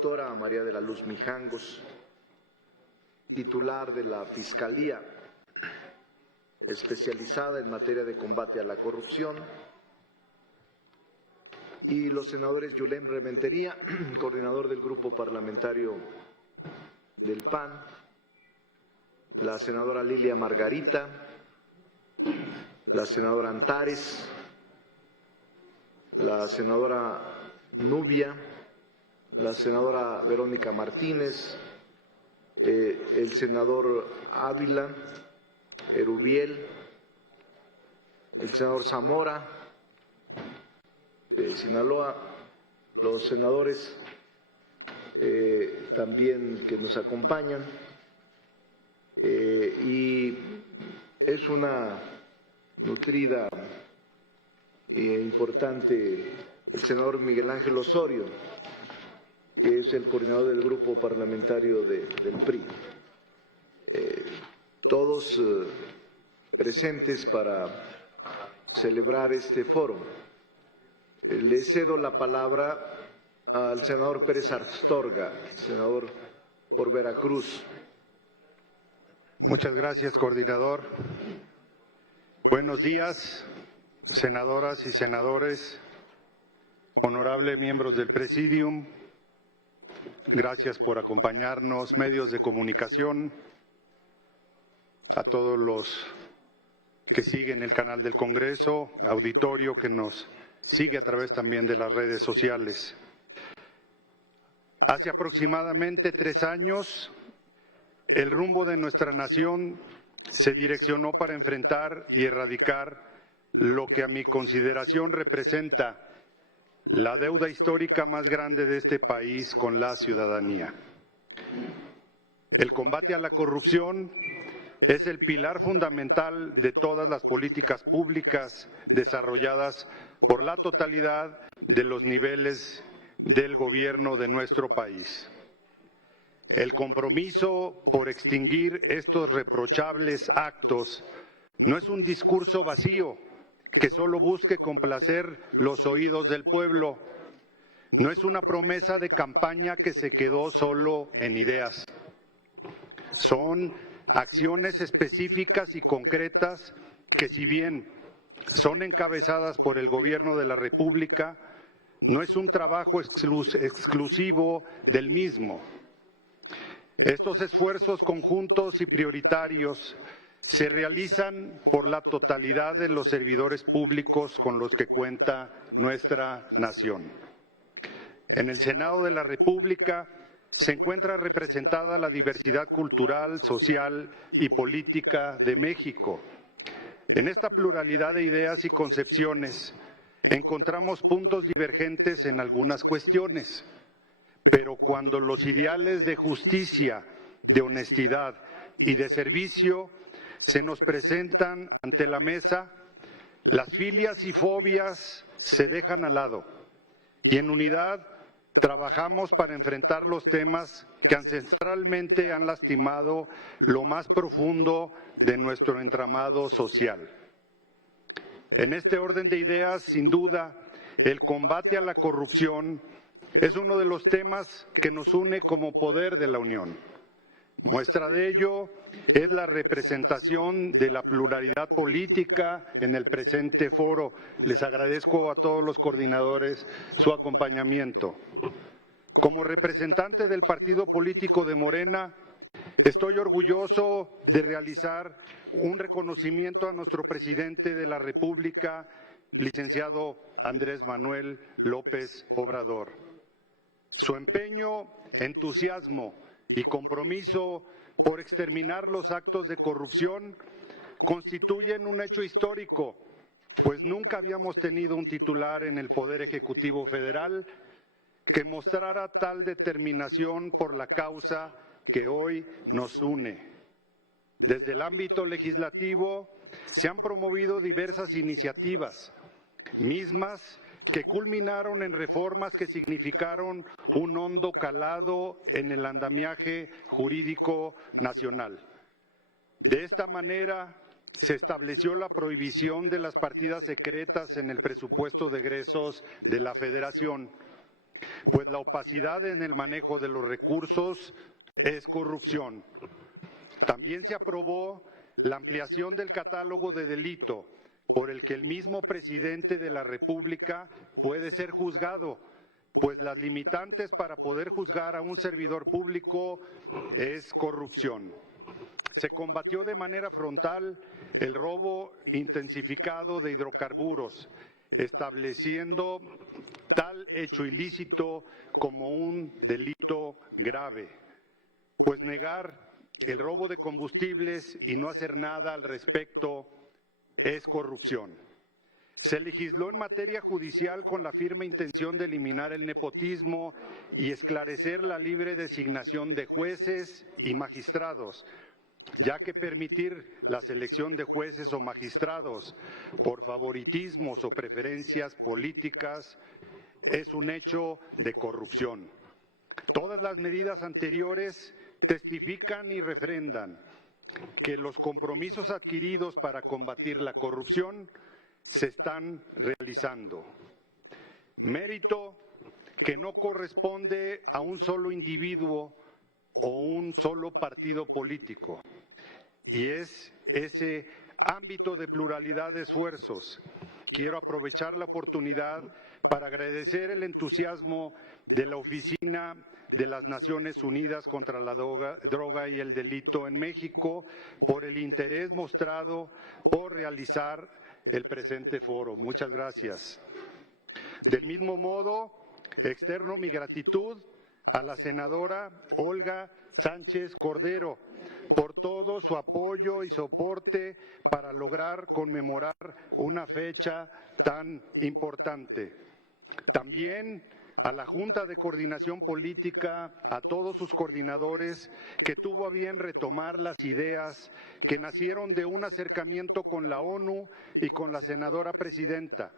doctora María de la Luz Mijangos, titular de la Fiscalía especializada en materia de combate a la corrupción, y los senadores Yulem Rementería, coordinador del Grupo Parlamentario del PAN, la senadora Lilia Margarita, la senadora Antares, la senadora Nubia, la senadora Verónica Martínez, el senador Ávila, Erubiel, el senador Zamora de Sinaloa, los senadores también que nos acompañan, y es una nutrida e importante el senador Miguel Ángel Osorio, que es el coordinador del grupo parlamentario del PRI. Todos presentes para celebrar este foro. Le cedo la palabra al senador Pérez Astorga, senador por Veracruz. Muchas gracias, coordinador. Buenos días, senadoras y senadores, honorables miembros del Presidium. Gracias por acompañarnos, medios de comunicación, a todos los que siguen el canal del Congreso, auditorio que nos sigue a través también de las redes sociales. Hace aproximadamente 3 años, el rumbo de nuestra nación se direccionó para enfrentar y erradicar lo que a mi consideración representa la deuda histórica más grande de este país con la ciudadanía. El combate a la corrupción es el pilar fundamental de todas las políticas públicas desarrolladas por la totalidad de los niveles del gobierno de nuestro país. El compromiso por extinguir estos reprochables actos no es un discurso vacío que solo busque complacer los oídos del pueblo. No es una promesa de campaña que se quedó solo en ideas. Son acciones específicas y concretas que, si bien son encabezadas por el Gobierno de la República, no es un trabajo exclusivo del mismo. Estos esfuerzos conjuntos y prioritarios se realizan por la totalidad de los servidores públicos con los que cuenta nuestra nación. En el Senado de la República se encuentra representada la diversidad cultural, social y política de México. En esta pluralidad de ideas y concepciones encontramos puntos divergentes en algunas cuestiones, pero cuando los ideales de justicia, de honestidad y de servicio se nos presentan ante la mesa, las filias y fobias se dejan al lado y en unidad trabajamos para enfrentar los temas que ancestralmente han lastimado lo más profundo de nuestro entramado social. En este orden de ideas, sin duda, el combate a la corrupción es uno de los temas que nos une como poder de la Unión. Muestra de ello es la representación de la pluralidad política en el presente foro. Les agradezco a todos los coordinadores su acompañamiento. Como representante del partido político de Morena, estoy orgulloso de realizar un reconocimiento a nuestro presidente de la República, licenciado Andrés Manuel López Obrador. Su empeño, entusiasmo y compromiso por exterminar los actos de corrupción constituyen un hecho histórico, pues nunca habíamos tenido un titular en el Poder Ejecutivo Federal que mostrara tal determinación por la causa que hoy nos une. Desde el ámbito legislativo se han promovido diversas iniciativas, mismas que culminaron en reformas que significaron un hondo calado en el andamiaje jurídico nacional. De esta manera, se estableció la prohibición de las partidas secretas en el presupuesto de egresos de la Federación, pues la opacidad en el manejo de los recursos es corrupción. También se aprobó la ampliación del catálogo de delito por el que el mismo presidente de la República puede ser juzgado, pues las limitantes para poder juzgar a un servidor público es corrupción. Se combatió de manera frontal el robo intensificado de hidrocarburos, estableciendo tal hecho ilícito como un delito grave, pues negar el robo de combustibles y no hacer nada al respecto es corrupción. Se legisló en materia judicial con la firme intención de eliminar el nepotismo y esclarecer la libre designación de jueces y magistrados, ya que permitir la selección de jueces o magistrados por favoritismos o preferencias políticas es un hecho de corrupción. Todas las medidas anteriores testifican y refrendan que los compromisos adquiridos para combatir la corrupción se están realizando. Mérito que no corresponde a un solo individuo o un solo partido político, y es ese ámbito de pluralidad de esfuerzos. Quiero aprovechar la oportunidad para agradecer el entusiasmo de la Oficina de las Naciones Unidas contra la Droga y el Delito en México por el interés mostrado por realizar el presente foro. Muchas gracias. Del mismo modo, externo mi gratitud a la senadora Olga Sánchez Cordero por todo su apoyo y soporte para lograr conmemorar una fecha tan importante. También a la Junta de Coordinación Política, a todos sus coordinadores, que tuvo a bien retomar las ideas que nacieron de un acercamiento con la ONU y con la senadora presidenta,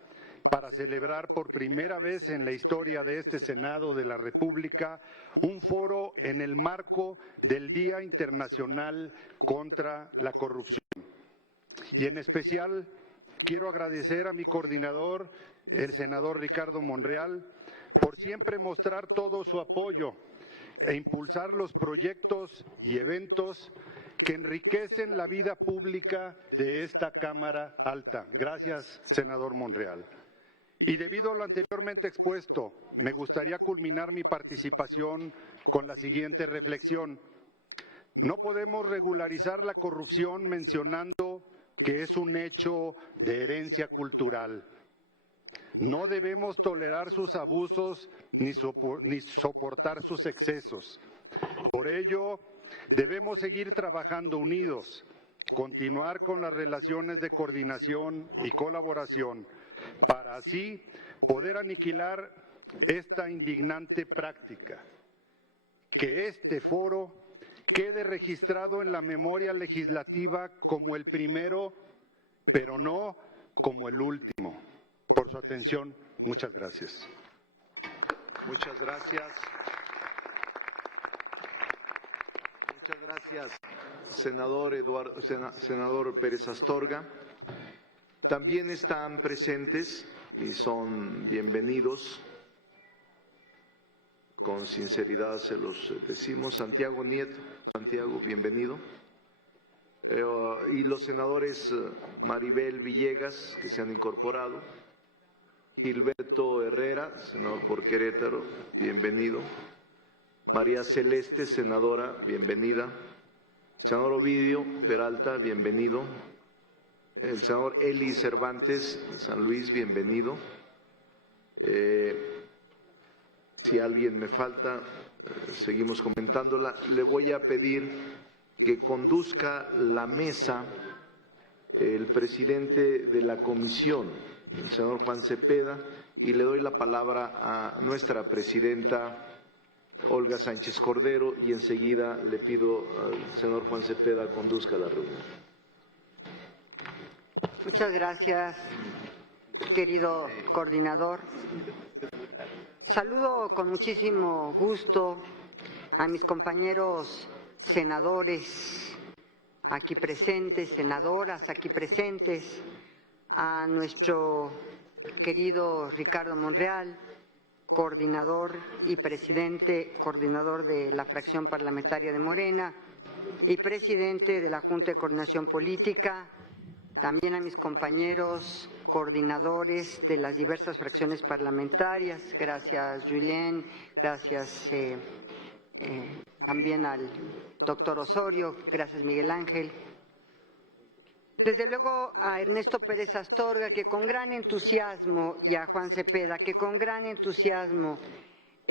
para celebrar por primera vez en la historia de este Senado de la República un foro en el marco del Día Internacional contra la Corrupción. Y en especial quiero agradecer a mi coordinador, el senador Ricardo Monreal, por siempre mostrar todo su apoyo e impulsar los proyectos y eventos que enriquecen la vida pública de esta Cámara Alta. Gracias, senador Monreal. Y debido a lo anteriormente expuesto, me gustaría culminar mi participación con la siguiente reflexión. No podemos regularizar la corrupción mencionando que es un hecho de herencia cultural. No debemos tolerar sus abusos ni soportar sus excesos. Por ello, debemos seguir trabajando unidos, continuar con las relaciones de coordinación y colaboración, para así poder aniquilar esta indignante práctica. Que este foro quede registrado en la memoria legislativa como el primero, pero no como el último. Por su atención, muchas gracias. Muchas gracias. Muchas gracias, senador Pérez Astorga. También están presentes y son bienvenidos, con sinceridad se los decimos, Santiago Nieto. Santiago, bienvenido. Y los senadores Maribel Villegas, que se han incorporado, Gilberto Herrera, senador por Querétaro, bienvenido. María Celeste, senadora, bienvenida. Senador Ovidio Peralta, bienvenido. El senador Eli Cervantes de San Luis, bienvenido. Si alguien me falta, seguimos comentándola. Le voy a pedir que conduzca la mesa el presidente de la comisión, el senador Juan Cepeda, y le doy la palabra a nuestra presidenta Olga Sánchez Cordero, y enseguida le pido al senador Juan Cepeda conduzca la reunión. Muchas gracias, querido coordinador. Saludo con muchísimo gusto a mis compañeros senadores aquí presentes, senadoras aquí presentes, a nuestro querido Ricardo Monreal, coordinador y presidente coordinador de la fracción parlamentaria de Morena y presidente de la Junta de Coordinación Política, también a mis compañeros coordinadores de las diversas fracciones parlamentarias, gracias Julián, gracias también al doctor Osorio, gracias Miguel Ángel. Desde luego a Ernesto Pérez Astorga, que con gran entusiasmo, y a Juan Cepeda, que con gran entusiasmo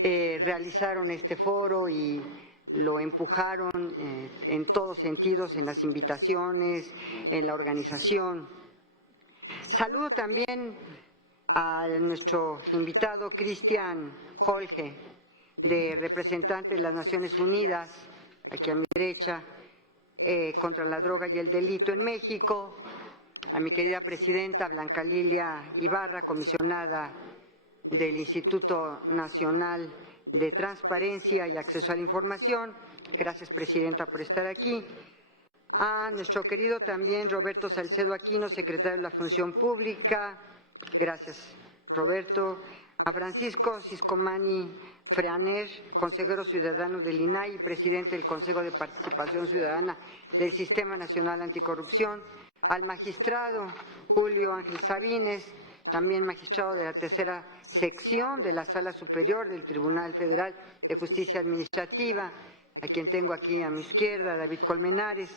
realizaron este foro y lo empujaron en todos sentidos, en las invitaciones, en la organización. Saludo también a nuestro invitado Cristian Holge, representante de las Naciones Unidas, aquí a mi derecha, contra la droga y el delito en México, a mi querida presidenta Blanca Lilia Ibarra, comisionada del Instituto Nacional de Transparencia y Acceso a la Información. Gracias, presidenta, por estar aquí. A nuestro querido también Roberto Salcedo Aquino, secretario de la Función Pública. Gracias, Roberto. A Francisco Ciscomani Freaner, consejero ciudadano del INAI y presidente del Consejo de Participación Ciudadana del Sistema Nacional Anticorrupción. Al magistrado Julio Ángel Sabines, también magistrado de la tercera sección de la Sala Superior del Tribunal Federal de Justicia Administrativa, a quien tengo aquí a mi izquierda, David Colmenares.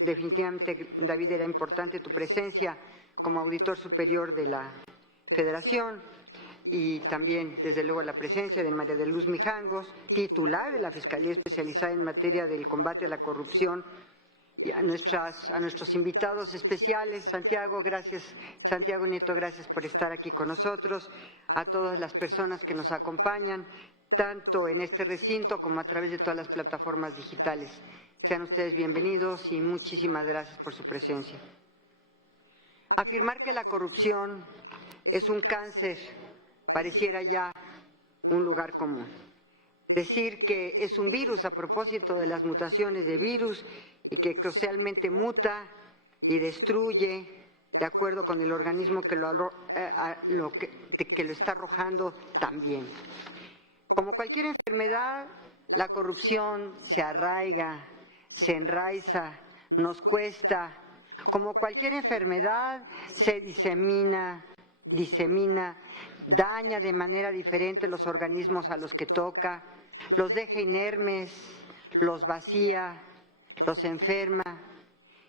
Definitivamente, David, era importante tu presencia como auditor superior de la Federación, y también, desde luego, la presencia de María de Luz Mijangos, titular de la Fiscalía Especializada en Materia del Combate a la Corrupción, y a nuestros invitados especiales. Santiago, gracias. Santiago Nieto, gracias por estar aquí con nosotros. A todas las personas que nos acompañan, tanto en este recinto como a través de todas las plataformas digitales. Sean ustedes bienvenidos y muchísimas gracias por su presencia. Afirmar que la corrupción es un cáncer pareciera ya un lugar común. Decir que es un virus a propósito de las mutaciones de virus y que socialmente muta y destruye de acuerdo con el organismo que lo está arrojando también. Como cualquier enfermedad, la corrupción se arraiga, se enraiza, nos cuesta. Como cualquier enfermedad, se disemina, daña de manera diferente los organismos a los que toca, los deja inermes, los vacía, los enferma,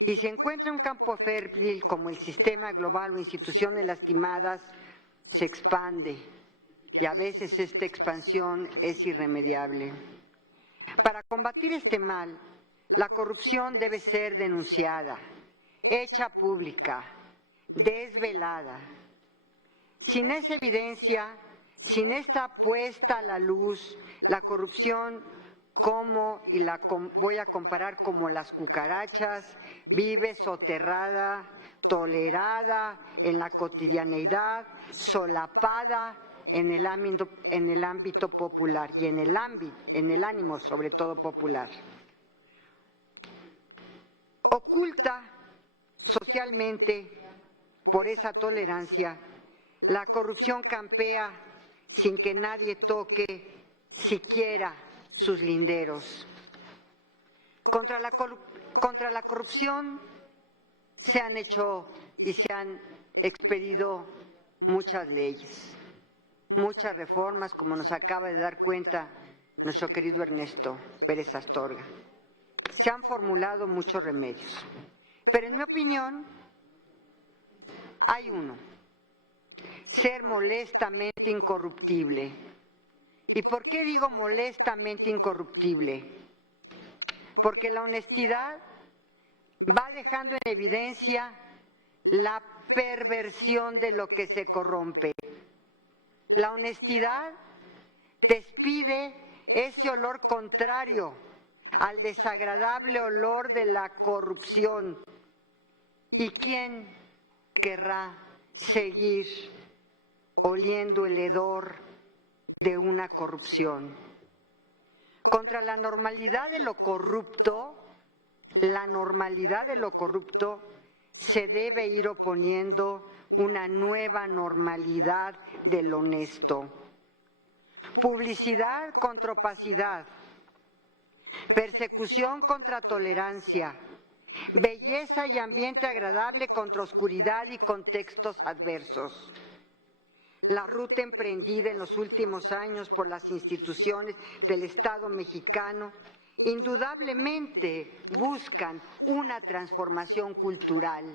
y se encuentra un campo fértil como el sistema global o instituciones lastimadas, se expande, y a veces esta expansión es irremediable. Para combatir este mal, la corrupción debe ser denunciada, hecha pública, desvelada. Sin esa evidencia, sin esta puesta a la luz, la corrupción, y la voy a comparar como las cucarachas, vive soterrada, tolerada en la cotidianeidad, solapada en el ámbito popular y en el ánimo sobre todo popular. Oculta socialmente por esa tolerancia, la corrupción campea sin que nadie toque siquiera sus linderos. Contra la corrupción se han hecho y se han expedido muchas leyes, muchas reformas, como nos acaba de dar cuenta nuestro querido Ernesto Pérez Astorga. Se han formulado muchos remedios, pero en mi opinión hay uno: ser molestamente incorruptible. ¿Y por qué digo molestamente incorruptible? Porque la honestidad va dejando en evidencia la perversión de lo que se corrompe. La honestidad despide ese olor contrario al desagradable olor de la corrupción. ¿Y quién querrá seguir oliendo el hedor de una corrupción? Contra la normalidad de lo corrupto, se debe ir oponiendo una nueva normalidad del honesto. Publicidad contra opacidad, persecución contra tolerancia, belleza y ambiente agradable contra oscuridad y contextos adversos. La ruta emprendida en los últimos años por las instituciones del Estado mexicano indudablemente buscan una transformación cultural.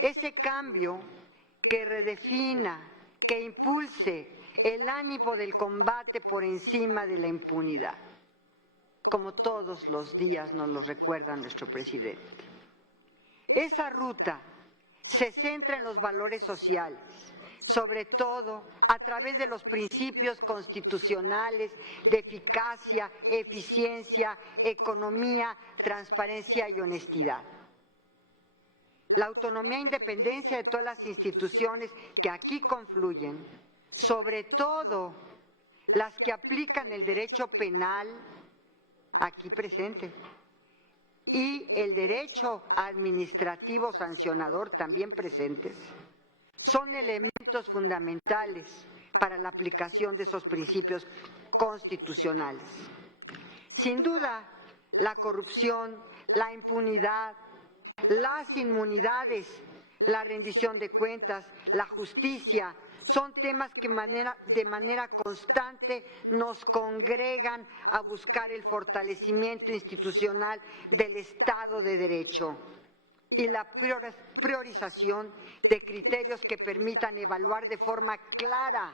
Ese cambio que redefina, que impulse el ánimo del combate por encima de la impunidad, como todos los días nos lo recuerda nuestro presidente. Esa ruta se centra en los valores sociales, sobre todo a través de los principios constitucionales de eficacia, eficiencia, economía, transparencia y honestidad. La autonomía e independencia de todas las instituciones que aquí confluyen, sobre todo las que aplican el derecho penal aquí presente y el derecho administrativo sancionador también presentes, son elementos fundamentales para la aplicación de esos principios constitucionales. Sin duda, la corrupción, la impunidad, las inmunidades, la rendición de cuentas, la justicia, son temas que de manera constante nos congregan a buscar el fortalecimiento institucional del Estado de Derecho y la priorización de criterios que permitan evaluar de forma clara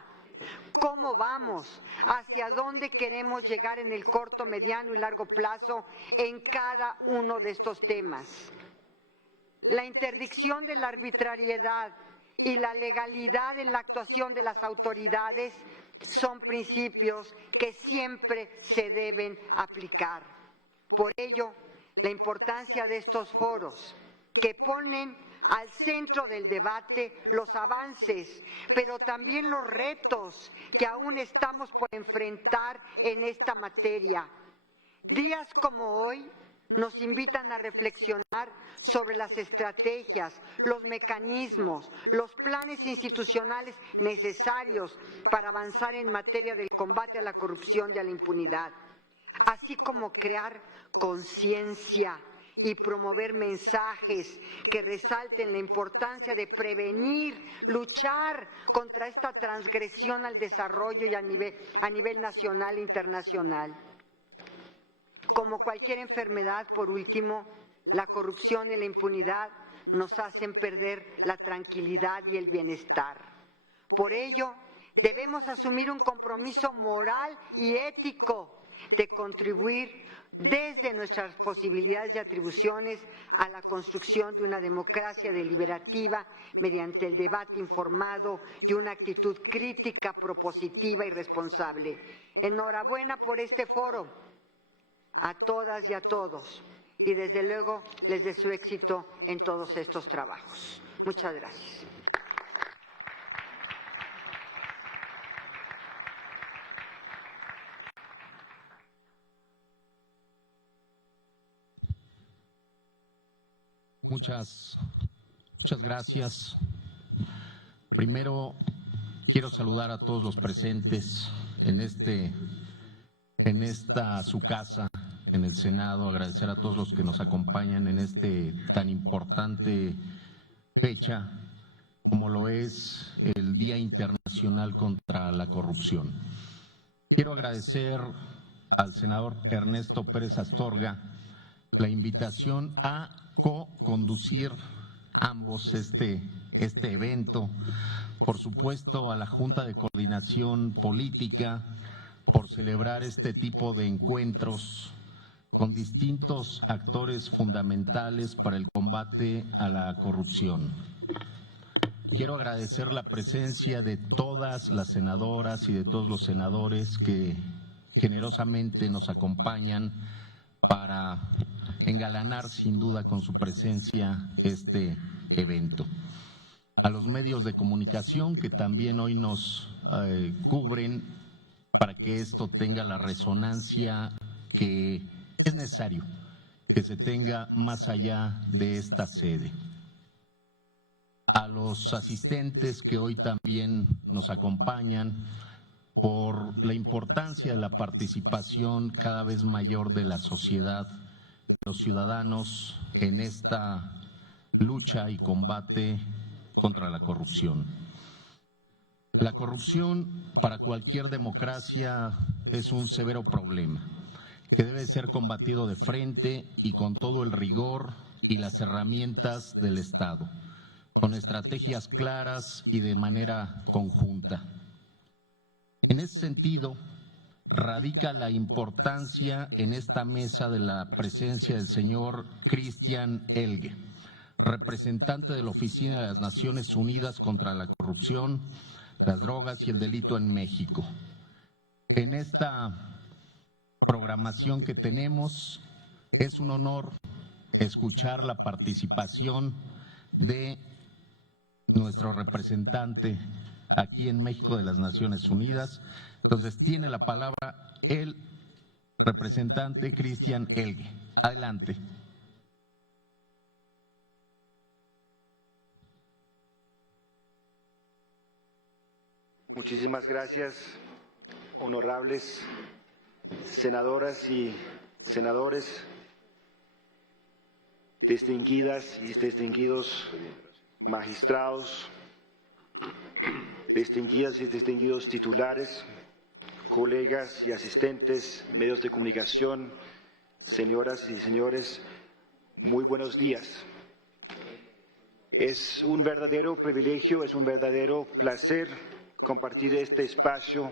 cómo vamos, hacia dónde queremos llegar en el corto, mediano y largo plazo en cada uno de estos temas. La interdicción de la arbitrariedad y la legalidad en la actuación de las autoridades son principios que siempre se deben aplicar. Por ello, la importancia de estos foros que ponen al centro del debate los avances, pero también los retos que aún estamos por enfrentar en esta materia. Días como hoy nos invitan a reflexionar sobre las estrategias, los mecanismos, los planes institucionales necesarios para avanzar en materia del combate a la corrupción y a la impunidad, así como crear conciencia y promover mensajes que resalten la importancia de prevenir, luchar contra esta transgresión al desarrollo y a nivel nacional e internacional. Como cualquier enfermedad, por último, la corrupción y la impunidad nos hacen perder la tranquilidad y el bienestar. Por ello, debemos asumir un compromiso moral y ético de contribuir desde nuestras posibilidades y atribuciones a la construcción de una democracia deliberativa mediante el debate informado y una actitud crítica, propositiva y responsable. Enhorabuena por este foro a todas y a todos y desde luego les deseo éxito en todos estos trabajos. Muchas gracias. Muchas gracias. Primero, quiero saludar a todos los presentes en esta su casa, en el Senado, agradecer a todos los que nos acompañan en tan importante fecha como lo es el Día Internacional contra la Corrupción. Quiero agradecer al senador Ernesto Pérez Astorga la invitación a co-conducir ambos este evento, por supuesto a la Junta de Coordinación Política por celebrar este tipo de encuentros con distintos actores fundamentales para el combate a la corrupción. Quiero agradecer la presencia de todas las senadoras y de todos los senadores que generosamente nos acompañan para engalanar sin duda con su presencia este evento. A los medios de comunicación que también hoy nos cubren para que esto tenga la resonancia que es necesario que se tenga más allá de esta sede. a los asistentes que hoy también nos acompañan, por la importancia de la participación cada vez mayor de la sociedad, los ciudadanos en esta lucha y combate contra la corrupción. La corrupción para cualquier democracia es un severo problema que debe ser combatido de frente y con todo el rigor y las herramientas del Estado, con estrategias claras y de manera conjunta. En ese sentido, radica la importancia en esta mesa de la presencia del señor Christian Elge, representante de la Oficina de las Naciones Unidas contra la Corrupción, las Drogas y el Delito en México. En esta programación que tenemos, es un honor escuchar la participación de nuestro representante aquí en México de las Naciones Unidas. Entonces tiene la palabra el representante Christian Elge. Adelante. Muchísimas gracias, honorables senadoras y senadores, distinguidas y distinguidos magistrados, distinguidas y distinguidos titulares, colegas y asistentes, medios de comunicación, señoras y señores, muy buenos días. Es un verdadero privilegio, es un verdadero placer compartir este espacio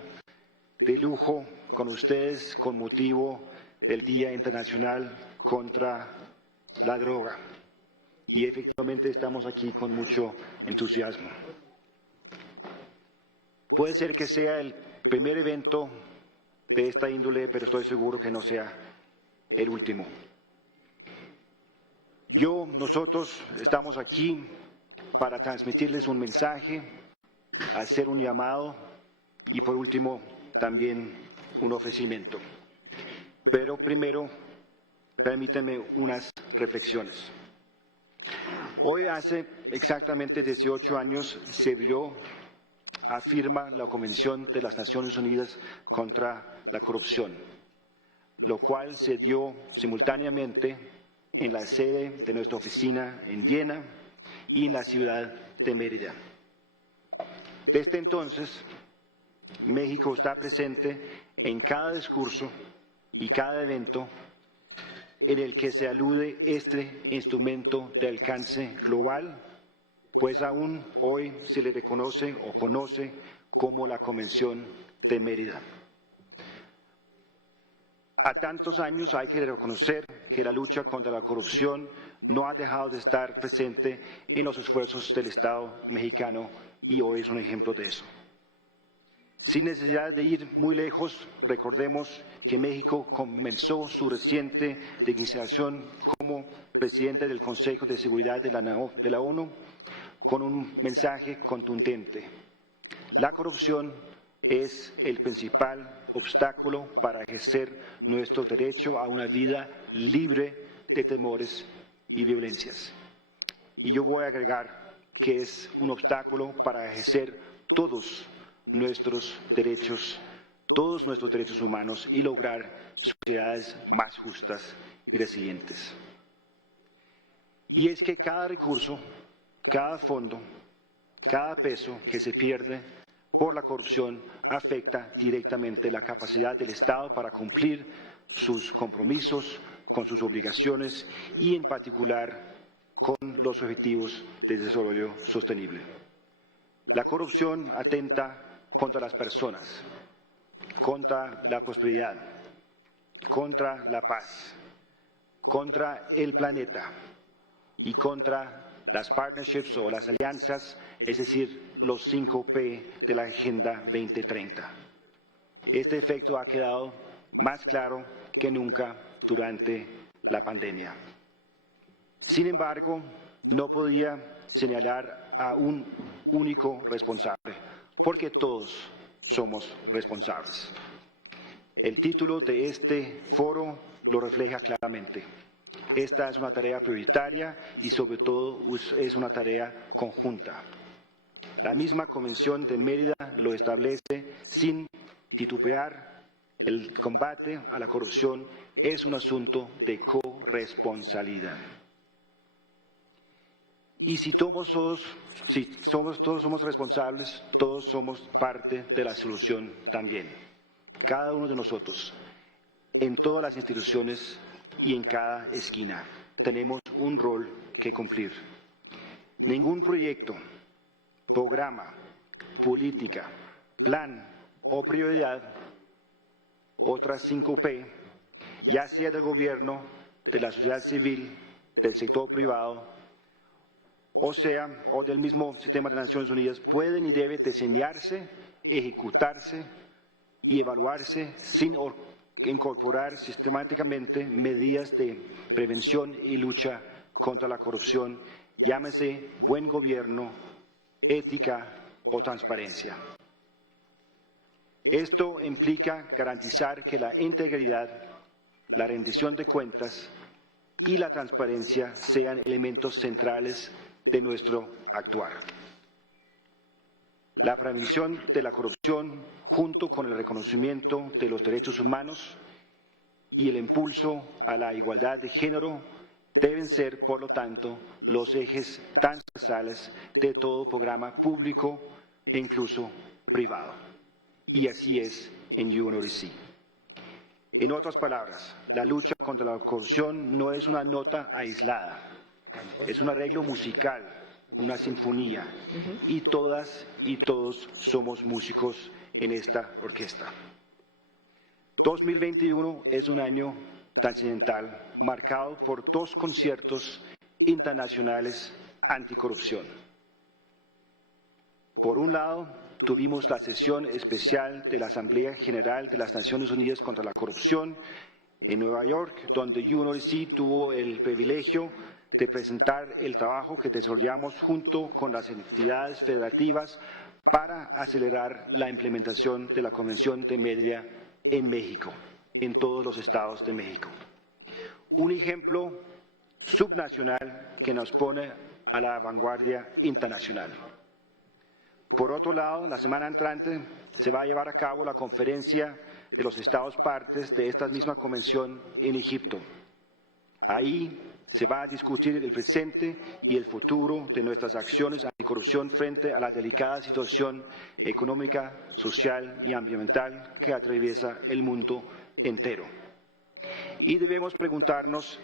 de lujo con ustedes con motivo del Día Internacional contra la Droga. Y efectivamente estamos aquí con mucho entusiasmo. Puede ser que sea el primer evento de esta índole, pero estoy seguro que no sea el último. Nosotros estamos aquí para transmitirles un mensaje, hacer un llamado y por último también un ofrecimiento. Pero primero, permítanme unas reflexiones. Hoy hace exactamente 18 años se afirma la Convención de las Naciones Unidas contra la Corrupción, lo cual se dio simultáneamente en la sede de nuestra oficina en Viena y en la ciudad de Mérida. Desde entonces, México está presente en cada discurso y cada evento en el que se alude este instrumento de alcance global, pues aún hoy se le reconoce o conoce como la Convención de Mérida. A tantos años hay que reconocer que la lucha contra la corrupción no ha dejado de estar presente en los esfuerzos del Estado mexicano y hoy es un ejemplo de eso. Sin necesidad de ir muy lejos, recordemos que México comenzó su reciente designación como presidente del Consejo de Seguridad de la ONU con un mensaje contundente. La corrupción es el principal obstáculo para ejercer nuestro derecho a una vida libre de temores y violencias. Y yo voy a agregar que es un obstáculo para ejercer todos nuestros derechos humanos y lograr sociedades más justas y resilientes. Y es que cada recurso, cada fondo, cada peso que se pierde por la corrupción afecta directamente la capacidad del Estado para cumplir sus compromisos con sus obligaciones y en particular con los objetivos de desarrollo sostenible. La corrupción atenta contra las personas, contra la prosperidad, contra la paz, contra el planeta y contra las partnerships o las alianzas, es decir, los 5P de la Agenda 2030. Este efecto ha quedado más claro que nunca durante la pandemia. Sin embargo, no podía señalar a un único responsable, porque todos somos responsables. El título de este foro lo refleja claramente. Esta es una tarea prioritaria y sobre todo es una tarea conjunta. La misma Convención de Mérida lo establece sin titubear. El combate a la corrupción es un asunto de corresponsabilidad. Y si todos somos responsables, todos somos parte de la solución también. Cada uno de nosotros, en todas las instituciones y en cada esquina, tenemos un rol que cumplir. Ningún proyecto, programa, política, plan o prioridad, otras 5P, ya sea del gobierno, de la sociedad civil, del sector privado, o del mismo sistema de Naciones Unidas, pueden y deben diseñarse, ejecutarse y evaluarse sin incorporar sistemáticamente medidas de prevención y lucha contra la corrupción, llámese buen gobierno, ética o transparencia. Esto implica garantizar que la integridad, la rendición de cuentas y la transparencia sean elementos centrales de nuestro actuar. La prevención de la corrupción, junto con el reconocimiento de los derechos humanos y el impulso a la igualdad de género, deben ser, por lo tanto, los ejes transversales de todo programa público e incluso privado. Y así es en UNODC. En otras palabras, la lucha contra la corrupción no es una nota aislada, es un arreglo musical, una sinfonía, y todas y todos somos músicos en esta orquesta. 2021 es un año trascendental marcado por 2 conciertos internacionales anticorrupción. Por un lado, tuvimos la sesión especial de la Asamblea General de las Naciones Unidas contra la Corrupción en Nueva York, donde UNODC tuvo el privilegio de presentar el trabajo que desarrollamos junto con las entidades federativas para acelerar la implementación de la Convención de Mérida en México, en todos los estados de México. Un ejemplo subnacional que nos pone a la vanguardia internacional. Por otro lado, la semana entrante se va a llevar a cabo la conferencia de los estados partes de esta misma convención en Egipto. Ahí se va a discutir el presente y el futuro de nuestras acciones anticorrupción frente a la delicada situación económica, social y ambiental que atraviesa el mundo entero. Y debemos preguntarnos,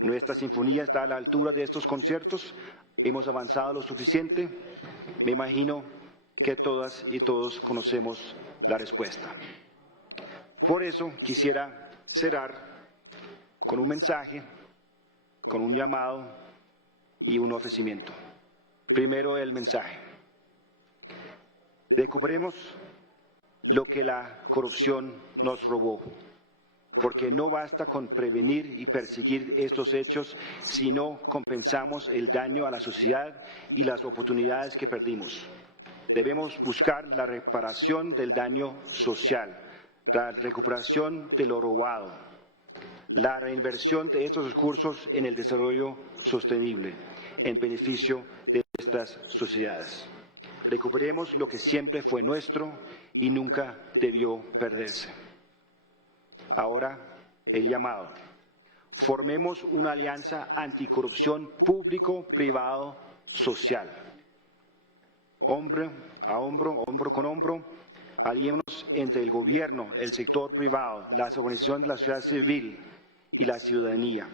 ¿nuestra sinfonía está a la altura de estos conciertos? ¿Hemos avanzado lo suficiente? Me imagino que todas y todos conocemos la respuesta. Por eso quisiera cerrar con un mensaje, con un llamado y un ofrecimiento. Primero, el mensaje. Recuperemos lo que la corrupción nos robó, porque no basta con prevenir y perseguir estos hechos si no compensamos el daño a la sociedad y las oportunidades que perdimos. Debemos buscar la reparación del daño social, la recuperación de lo robado, la reinversión de estos recursos en el desarrollo sostenible, en beneficio de estas sociedades. Recuperemos lo que siempre fue nuestro y nunca debió perderse. Ahora, el llamado. Formemos una alianza anticorrupción público-privado social. Hombro con hombro, aliémonos entre el gobierno, el sector privado, las organizaciones de la sociedad civil y la ciudadanía.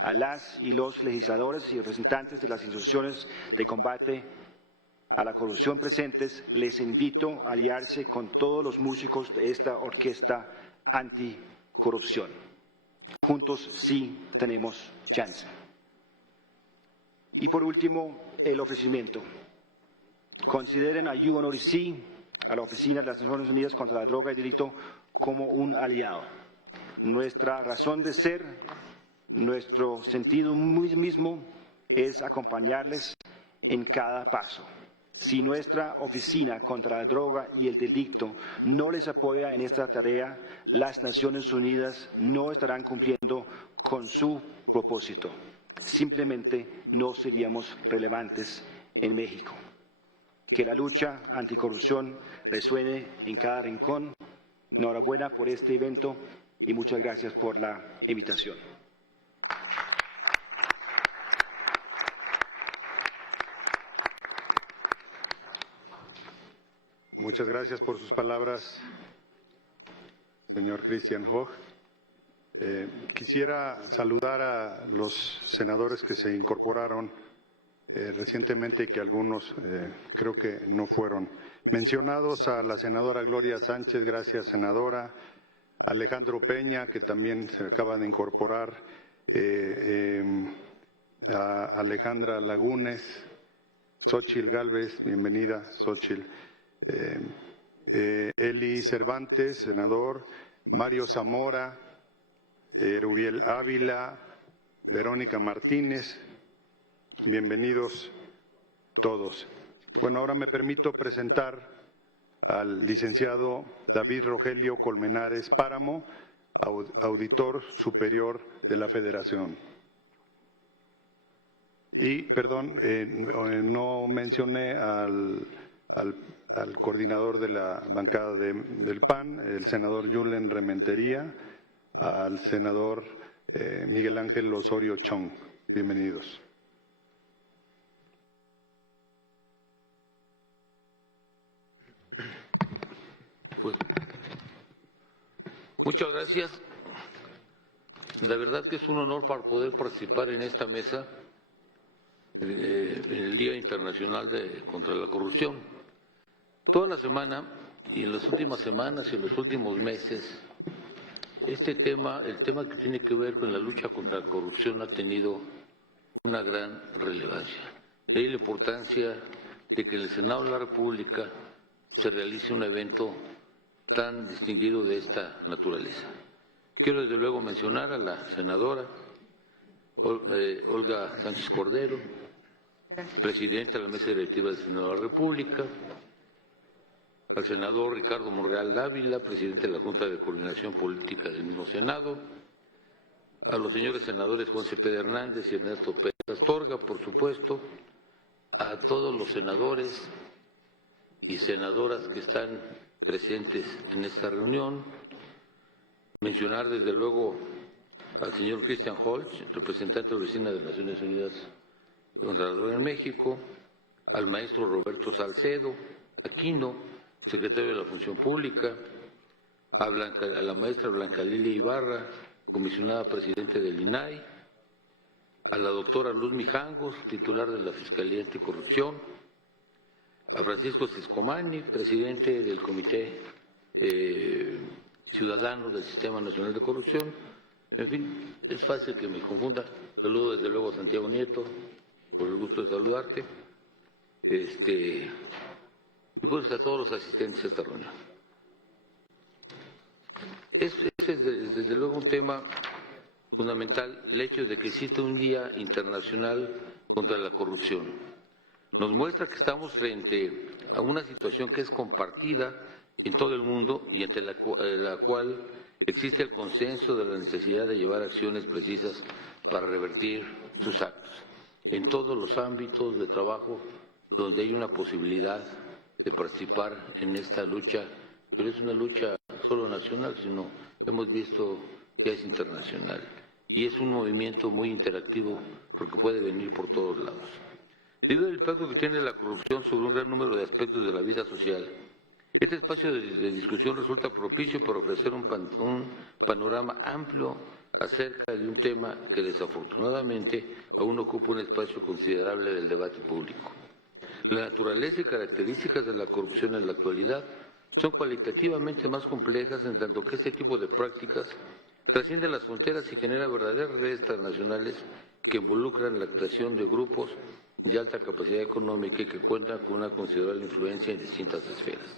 A las y los legisladores y representantes de las instituciones de combate a la corrupción presentes, les invito a aliarse con todos los músicos de esta orquesta anticorrupción. Juntos sí tenemos chance. Y por último, el ofrecimiento. Consideren a UNODC, a la Oficina de las Naciones Unidas contra la Droga y Delito, como un aliado. Nuestra razón de ser, nuestro sentido mismo es acompañarles en cada paso. Si nuestra oficina contra la droga y el delito no les apoya en esta tarea, las Naciones Unidas no estarán cumpliendo con su propósito. Simplemente no seríamos relevantes en México. Que la lucha anticorrupción resuene en cada rincón. Enhorabuena por este evento y muchas gracias por la invitación. Muchas gracias por sus palabras, señor Christian Hoch. Quisiera saludar a los senadores que se incorporaron recientemente y que algunos creo que no fueron mencionados. A la senadora Gloria Sánchez, gracias senadora. Alejandro Peña, que también se acaba de incorporar. A Alejandra Lagunes. Xóchitl Gálvez, bienvenida Xóchitl. Eli Cervantes, senador. Mario Zamora. Rubiel Ávila. Verónica Martínez. Bienvenidos todos. Bueno, ahora me permito presentar al licenciado David Rogelio Colmenares Páramo, auditor superior de la Federación. Y, perdón, no mencioné al coordinador de la bancada del PAN, el senador Julen Rementería, al senador Miguel Ángel Osorio Chong. Bienvenidos. Pues, muchas gracias. La verdad que es un honor para poder participar en esta mesa en el Día Internacional contra la Corrupción. Toda la semana y en las últimas semanas y en los últimos meses, este tema, el tema que tiene que ver con la lucha contra la corrupción ha tenido una gran relevancia. De ahí la importancia de que en el Senado de la República se realice un evento tan distinguido de esta naturaleza. Quiero desde luego mencionar a la senadora Olga Sánchez Cordero, presidenta de la Mesa Directiva del Senado de la República, al senador Ricardo Monreal Dávila, presidente de la Junta de Coordinación Política del mismo Senado, a los señores senadores Juan Cepeda Hernández y Ernesto Pérez Astorga, por supuesto, a todos los senadores y senadoras que están presentes en esta reunión, mencionar desde luego al señor Christian Hoch, representante de la Oficina de Naciones Unidas contra la Droga en México, al maestro Roberto Salcedo Aquino, secretario de la Función Pública, a la maestra Blanca Lilia Ibarra, comisionada presidente del INAI, a la doctora Luz Mijangos, titular de la Fiscalía Anticorrupción, a Francisco Ciscomani, presidente del Comité Ciudadano del Sistema Nacional de Corrupción. En fin, es fácil que me confunda. Saludo desde luego a Santiago Nieto, por el gusto de saludarte. Y pues a todos los asistentes a esta reunión. Ese es desde luego un tema fundamental, el hecho de que existe un Día Internacional contra la Corrupción. Nos muestra que estamos frente a una situación que es compartida en todo el mundo y ante la cual existe el consenso de la necesidad de llevar acciones precisas para revertir sus actos. En todos los ámbitos de trabajo donde hay una posibilidad de participar en esta lucha, pero es una lucha solo nacional, sino hemos visto que es internacional. Y es un movimiento muy interactivo porque puede venir por todos lados. Debido al impacto que tiene la corrupción sobre un gran número de aspectos de la vida social, este espacio de discusión resulta propicio para ofrecer un panorama amplio acerca de un tema que desafortunadamente aún ocupa un espacio considerable del debate público. La naturaleza y características de la corrupción en la actualidad son cualitativamente más complejas en tanto que este tipo de prácticas trasciende las fronteras y genera verdaderas redes transnacionales que involucran la actuación de grupos de alta capacidad económica y que cuentan con una considerable influencia en distintas esferas.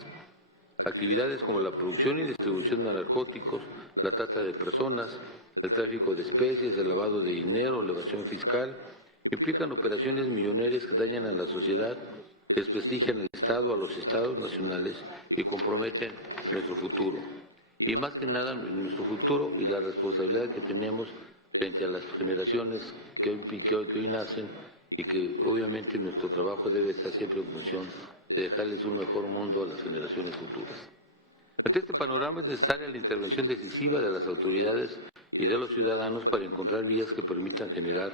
Actividades como la producción y distribución de narcóticos, la trata de personas, el tráfico de especies, el lavado de dinero, la evasión fiscal, implican operaciones millonarias que dañan a la sociedad, desprestigian al Estado, a los Estados nacionales y comprometen nuestro futuro. Y más que nada nuestro futuro y la responsabilidad que tenemos frente a las generaciones que hoy nacen y que obviamente nuestro trabajo debe estar siempre en función de dejarles un mejor mundo a las generaciones futuras. Ante este panorama es necesaria la intervención decisiva de las autoridades y de los ciudadanos para encontrar vías que permitan generar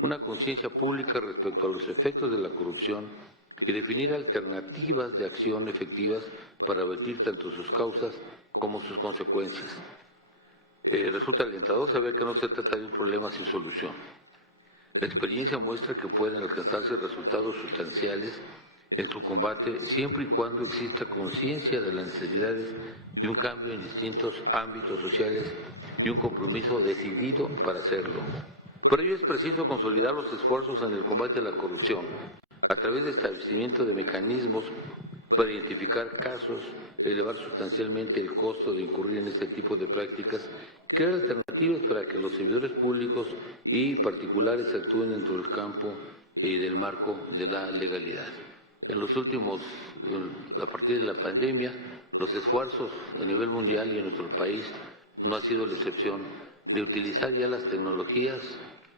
una conciencia pública respecto a los efectos de la corrupción y definir alternativas de acción efectivas para abatir tanto sus causas como sus consecuencias. Resulta alentador saber que no se trata de un problema sin solución. La experiencia muestra que pueden alcanzarse resultados sustanciales en su combate siempre y cuando exista conciencia de las necesidades de un cambio en distintos ámbitos sociales y un compromiso decidido para hacerlo. Por ello es preciso consolidar los esfuerzos en el combate a la corrupción a través del establecimiento de mecanismos para identificar casos, elevar sustancialmente el costo de incurrir en este tipo de prácticas, crear alternativas para que los servidores públicos y particulares actúen dentro del campo y del marco de la legalidad. En los últimos, a partir de la pandemia, los esfuerzos a nivel mundial y en nuestro país no ha sido la excepción de utilizar ya las tecnologías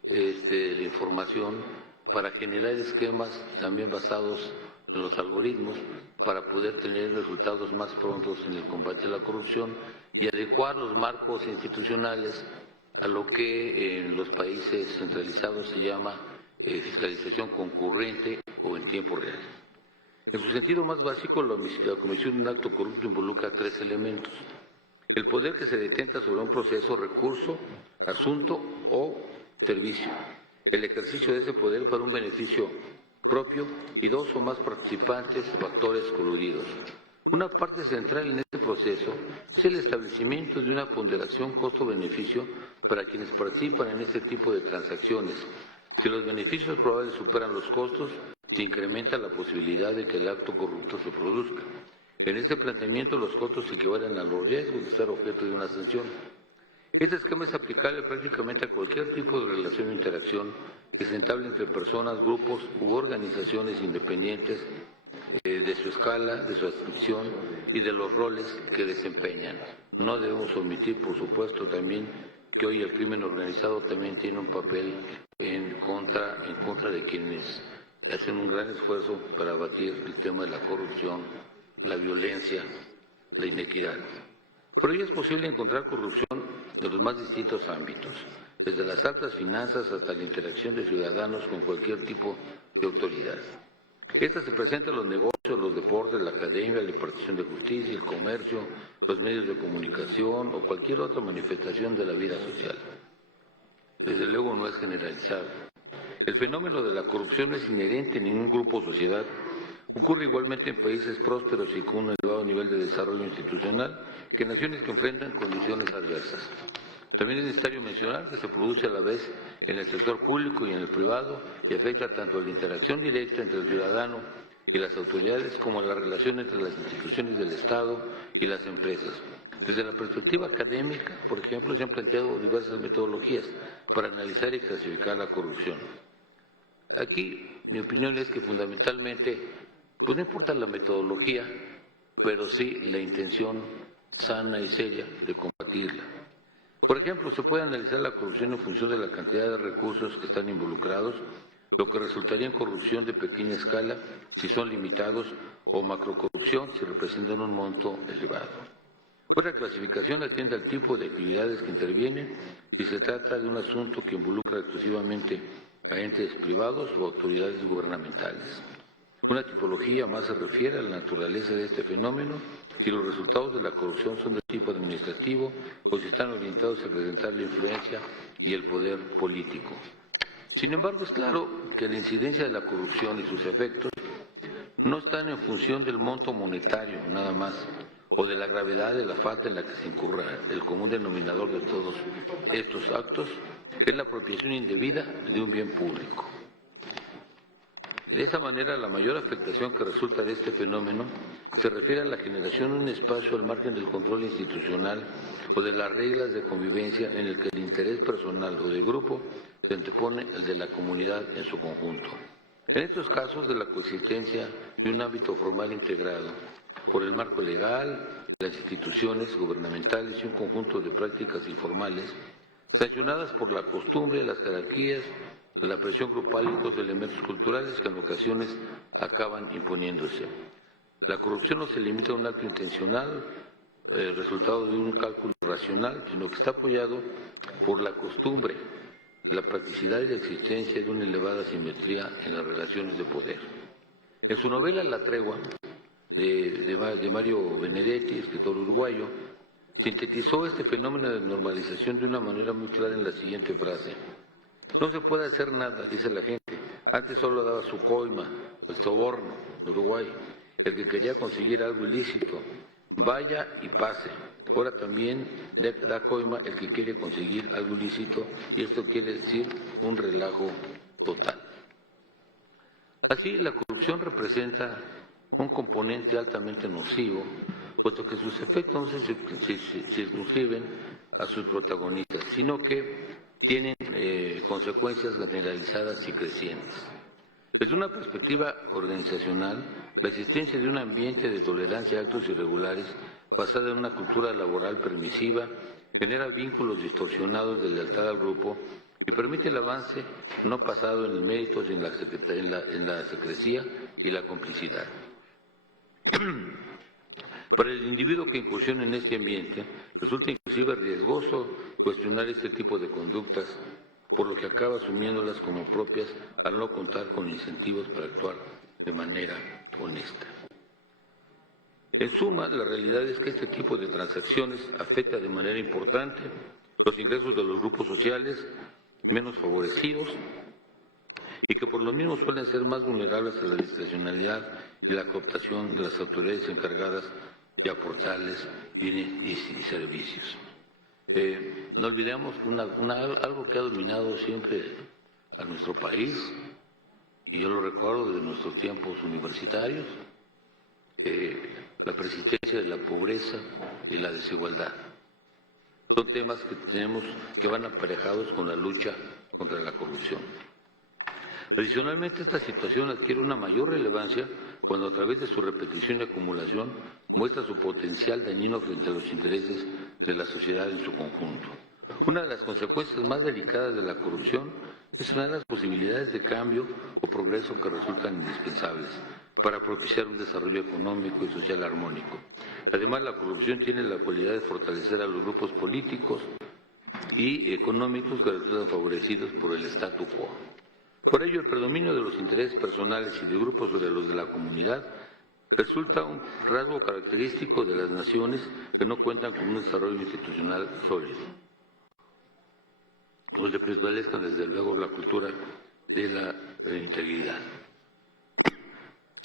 de información para generar esquemas también basados en los algoritmos para poder tener resultados más prontos en el combate a la corrupción y adecuar los marcos institucionales a lo que en los países centralizados se llama fiscalización concurrente o en tiempo real. En su sentido más básico, la comisión de un acto corrupto involucra 3 elementos. El poder que se detenta sobre un proceso, recurso, asunto o servicio. El ejercicio de ese poder para un beneficio propio y 2 o más participantes o actores coludidos. Una parte central en este proceso es el establecimiento de una ponderación costo-beneficio para quienes participan en este tipo de transacciones. Si los beneficios probables superan los costos, se incrementa la posibilidad de que el acto corrupto se produzca. En este planteamiento, los costos equivalen a los riesgos de ser objeto de una sanción. Este esquema es aplicable prácticamente a cualquier tipo de relación o interacción que se entable entre personas, grupos u organizaciones independientes de su escala, de su adscripción y de los roles que desempeñan. No debemos omitir, por supuesto, también que hoy el crimen organizado también tiene un papel en contra de quienes hacen un gran esfuerzo para abatir el tema de la corrupción, la violencia, la inequidad. Por ello es posible encontrar corrupción en los más distintos ámbitos, desde las altas finanzas hasta la interacción de ciudadanos con cualquier tipo de autoridad. Esta se presenta en los negocios, los deportes, la academia, la impartición de justicia, el comercio, los medios de comunicación o cualquier otra manifestación de la vida social. Desde luego no es generalizado. El fenómeno de la corrupción no es inherente en ningún grupo o sociedad. Ocurre igualmente en países prósperos y con un elevado nivel de desarrollo institucional que en naciones que enfrentan condiciones adversas. También es necesario mencionar que se produce a la vez en el sector público y en el privado y afecta tanto a la interacción directa entre el ciudadano y las autoridades como a la relación entre las instituciones del Estado y las empresas. Desde la perspectiva académica, por ejemplo, se han planteado diversas metodologías para analizar y clasificar la corrupción. Aquí mi opinión es que fundamentalmente, pues no importa la metodología, pero sí la intención sana y seria de combatirla. Por ejemplo, se puede analizar la corrupción en función de la cantidad de recursos que están involucrados, lo que resultaría en corrupción de pequeña escala si son limitados o macrocorrupción si representan un monto elevado. Otra clasificación atiende al tipo de actividades que intervienen si se trata de un asunto que involucra exclusivamente a entes privados o autoridades gubernamentales. Una tipología más se refiere a la naturaleza de este fenómeno, si los resultados de la corrupción son de tipo administrativo o si están orientados a presentar la influencia y el poder político. Sin embargo, es claro que la incidencia de la corrupción y sus efectos no están en función del monto monetario nada más, o de la gravedad de la falta en la que se incurra. El común denominador de todos estos actos es la apropiación indebida de un bien público. De esa manera, la mayor afectación que resulta de este fenómeno se refiere a la generación de un espacio al margen del control institucional o de las reglas de convivencia en el que el interés personal o de grupo se antepone el de la comunidad en su conjunto. En estos casos de la coexistencia de un ámbito formal integrado por el marco legal, las instituciones gubernamentales y un conjunto de prácticas informales, sancionadas por la costumbre, las jerarquías, la presión grupal y otros elementos culturales que en ocasiones acaban imponiéndose. La corrupción no se limita a un acto intencional, resultado de un cálculo racional, sino que está apoyado por la costumbre, la practicidad y la existencia de una elevada simetría en las relaciones de poder. En su novela La tregua, de Mario Benedetti, escritor uruguayo, sintetizó este fenómeno de normalización de una manera muy clara en la siguiente frase: no se puede hacer nada, dice la gente. Antes solo daba su coima, el soborno, en Uruguay, el que quería conseguir algo ilícito, vaya y pase. Ahora también da coima el que quiere conseguir algo ilícito, y esto quiere decir un relajo total. Así, la corrupción representa un componente altamente nocivo, puesto que sus efectos no se circunscriben a sus protagonistas, sino que tienen consecuencias generalizadas y crecientes. Desde una perspectiva organizacional, la existencia de un ambiente de tolerancia a actos irregulares basada en una cultura laboral permisiva genera vínculos distorsionados de lealtad al grupo y permite el avance no basado en el mérito, sino en la secrecía y la complicidad. Para el individuo que incursiona en este ambiente, resulta inclusive riesgoso cuestionar este tipo de conductas, por lo que acaba asumiéndolas como propias al no contar con incentivos para actuar de manera honesta. En suma, la realidad es que este tipo de transacciones afecta de manera importante los ingresos de los grupos sociales menos favorecidos y que por lo mismo suelen ser más vulnerables a la discrecionalidad y la cooptación de las autoridades encargadas de aportarles bienes y servicios. No olvidemos que algo que ha dominado siempre a nuestro país, y yo lo recuerdo desde nuestros tiempos universitarios, la persistencia de la pobreza y la desigualdad. Son temas que van aparejados con la lucha contra la corrupción. Adicionalmente, esta situación adquiere una mayor relevancia cuando a través de su repetición y acumulación muestra su potencial dañino frente a los intereses de la sociedad en su conjunto. Una de las consecuencias más delicadas de la corrupción es una de las posibilidades de cambio o progreso que resultan indispensables para propiciar un desarrollo económico y social armónico. Además, la corrupción tiene la cualidad de fortalecer a los grupos políticos y económicos que resultan favorecidos por el statu quo. Por ello, el predominio de los intereses personales y de grupos sobre los de la comunidad resulta un rasgo característico de las naciones que no cuentan con un desarrollo institucional sólido, donde prevalezca desde luego la cultura de la integridad.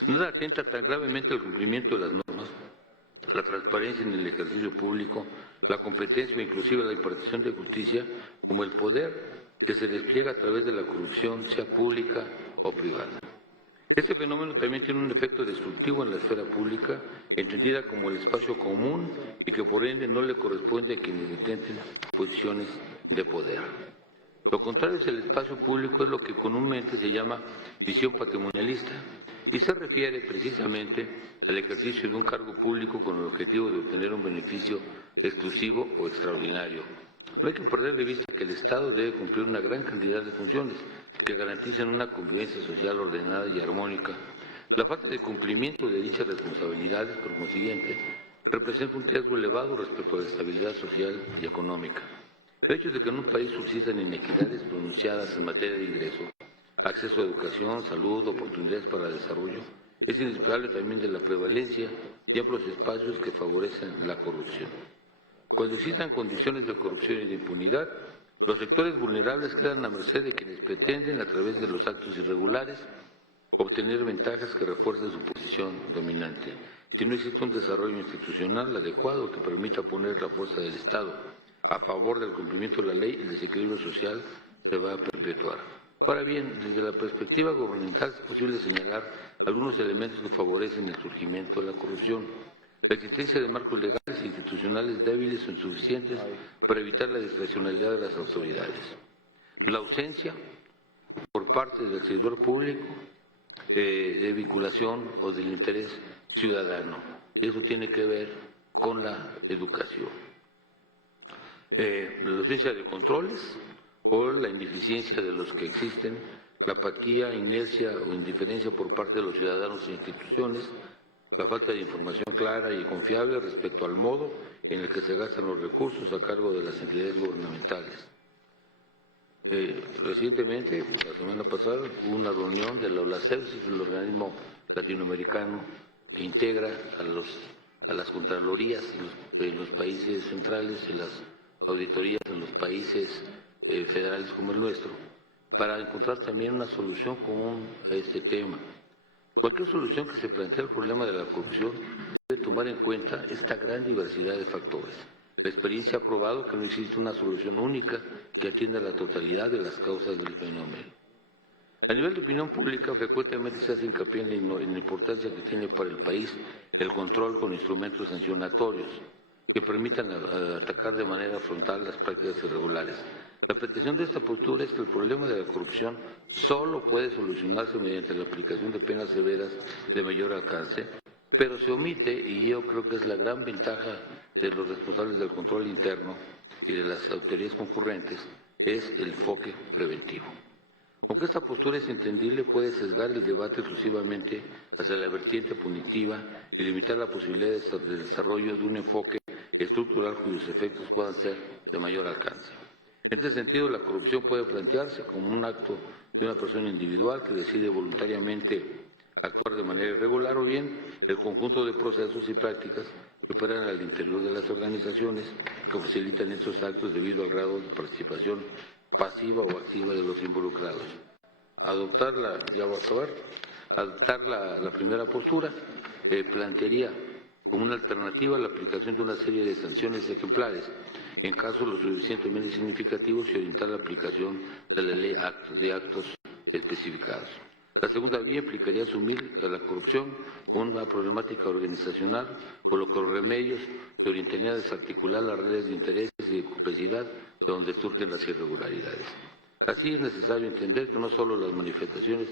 No atenta tan gravemente al cumplimiento de las normas, la transparencia en el ejercicio público, la competencia o inclusive la impartición de justicia, como el poder que se despliega a través de la corrupción, sea pública o privada. Este fenómeno también tiene un efecto destructivo en la esfera pública, entendida como el espacio común y que por ende no le corresponde a quienes intenten posiciones de poder. Lo contrario es el espacio público, es lo que comúnmente se llama visión patrimonialista y se refiere precisamente al ejercicio de un cargo público con el objetivo de obtener un beneficio exclusivo o extraordinario. No hay que perder de vista que el Estado debe cumplir una gran cantidad de funciones que garanticen una convivencia social ordenada y armónica. La falta de cumplimiento de dichas responsabilidades, por consiguiente, representa un riesgo elevado respecto a la estabilidad social y económica. El hecho de que en un país subsistan inequidades pronunciadas en materia de ingreso, acceso a educación, salud, oportunidades para el desarrollo, es indispensable también de la prevalencia de amplios espacios que favorecen la corrupción. Cuando existan condiciones de corrupción y de impunidad, los sectores vulnerables quedan a merced de quienes pretenden, a través de los actos irregulares, obtener ventajas que refuercen su posición dominante. Si no existe un desarrollo institucional adecuado que permita poner la fuerza del Estado a favor del cumplimiento de la ley, el desequilibrio social se va a perpetuar. Ahora bien, desde la perspectiva gubernamental es posible señalar algunos elementos que favorecen el surgimiento de la corrupción. La existencia de marcos legales e institucionales débiles o insuficientes para evitar la discrecionalidad de las autoridades. La ausencia por parte del servidor público de vinculación o del interés ciudadano. Eso tiene que ver con la educación. la ausencia de controles por la ineficiencia de los que existen, la apatía, inercia o indiferencia por parte de los ciudadanos e instituciones, la falta de información clara y confiable respecto al modo en el que se gastan los recursos a cargo de las entidades gubernamentales. Recientemente, la semana pasada, hubo una reunión de la OLACEUSIS, el organismo latinoamericano que integra a las contralorías en los países centrales y las auditorías en los países federales como el nuestro, para encontrar también una solución común a este tema. Cualquier solución que se plantee al problema de la corrupción debe tomar en cuenta esta gran diversidad de factores. La experiencia ha probado que no existe una solución única que atienda a la totalidad de las causas del fenómeno. A nivel de opinión pública, frecuentemente se hace hincapié en la importancia que tiene para el país el control con instrumentos sancionatorios que permitan atacar de manera frontal las prácticas irregulares. La pretensión de esta postura es que el problema de la corrupción solo puede solucionarse mediante la aplicación de penas severas de mayor alcance, pero se omite, y yo creo que es la gran ventaja de los responsables del control interno y de las autoridades concurrentes, es el enfoque preventivo. Aunque esta postura es entendible, puede sesgar el debate exclusivamente hacia la vertiente punitiva y limitar la posibilidad de desarrollo de un enfoque estructural cuyos efectos puedan ser de mayor alcance. En este sentido, la corrupción puede plantearse como un acto de una persona individual que decide voluntariamente actuar de manera irregular, o bien el conjunto de procesos y prácticas que operan al interior de las organizaciones que facilitan estos actos debido al grado de participación pasiva o activa de los involucrados. Adoptar la primera postura plantearía como una alternativa la aplicación de una serie de sanciones ejemplares en casos lo suficientemente significativos y orientar la aplicación de la ley de actos especificados. La segunda vía implicaría asumir a la corrupción como una problemática organizacional, por lo que los remedios se orientarían a desarticular las redes de intereses y de complicidad de donde surgen las irregularidades. Así es necesario entender que no solo las manifestaciones